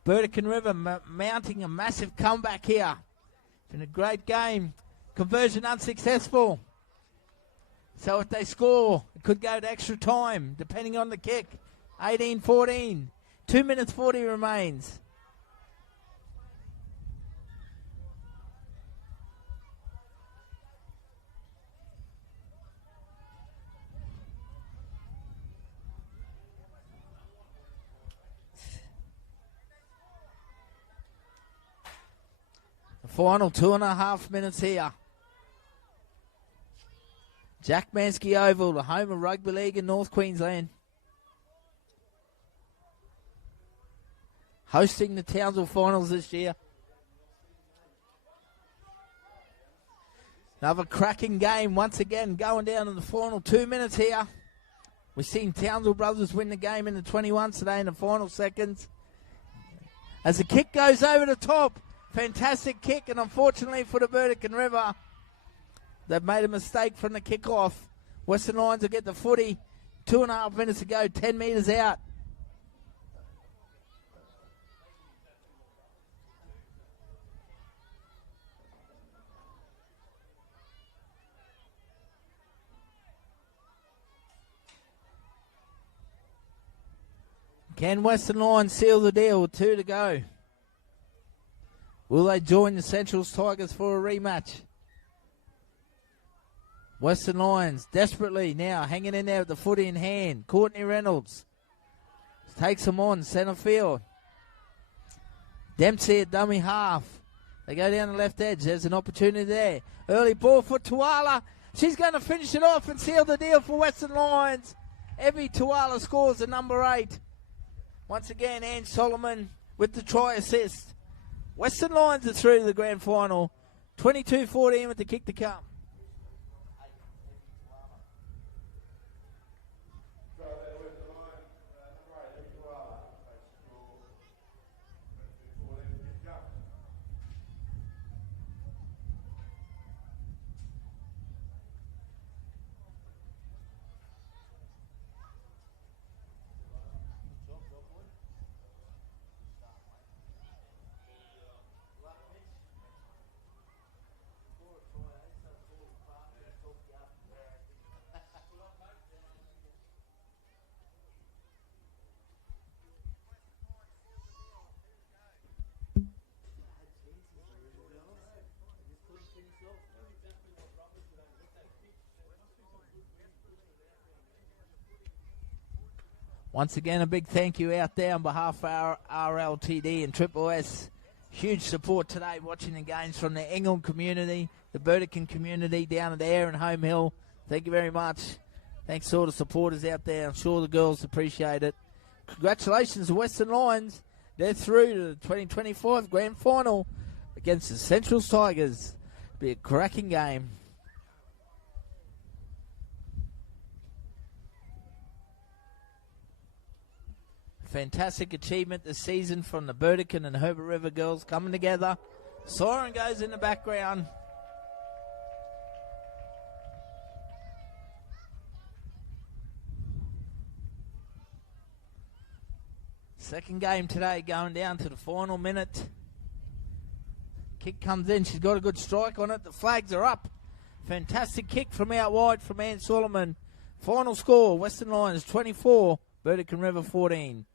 Burdekin River mounting a massive comeback here. It's been a great game. Conversion unsuccessful. So if they score, it could go to extra time, depending on the kick. 18-14. 2 minutes 40 remains. Final 2.5 minutes here. Jack Mansky Oval, the home of rugby league in North Queensland. Hosting the Townsville finals this year. Another cracking game once again going down in the final 2 minutes here. We've seen Townsville brothers win the game in the 21s today in the final seconds. As the kick goes over the top. Fantastic kick, and unfortunately for the Burdekin River, they've made a mistake from the kickoff. Western Lions will get the footy. 2.5 minutes to go, 10 metres out. Can Western Lions seal the deal with 2 to go? Will they join the Centrals Tigers for a rematch? Western Lions desperately now hanging in there with the footy in hand. Courtney Reynolds takes them on centre field. Dempsey at dummy half. They go down the left edge. There's an opportunity there. Early ball for Tuala. She's going to finish it off and seal the deal for Western Lions. Evie Tuala scores the number 8. Once again, Ange Solomon with the try assist. Western Lions are through to the grand final. 22-14 with the kick to come. Once again, a big thank you out there on behalf of our RLTD and Triple S. Huge support today watching the games from the Ingham community, the Burdekin community down at Ayr and Home Hill. Thank you very much. Thanks to all the supporters out there. I'm sure the girls appreciate it. congratulations to Western Lions. They're through to the 2025 Grand Final against the Central Tigers. Be a cracking game. Fantastic achievement this season from the Burdekin and Herbert River girls coming together. Siren goes in the background. Second game today going down to the final minute. Kick comes in. She's got a good strike on it. The flags are up. Fantastic kick from out wide from Ann Solomon. Final score, Western Lions 24, Burdekin River 14.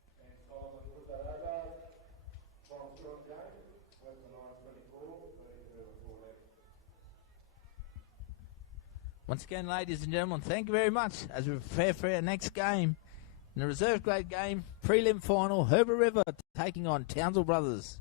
Once again, ladies and gentlemen, thank you very much as we prepare for our next game. In the reserve grade game, prelim final, Herbert River taking on Townsville Brothers.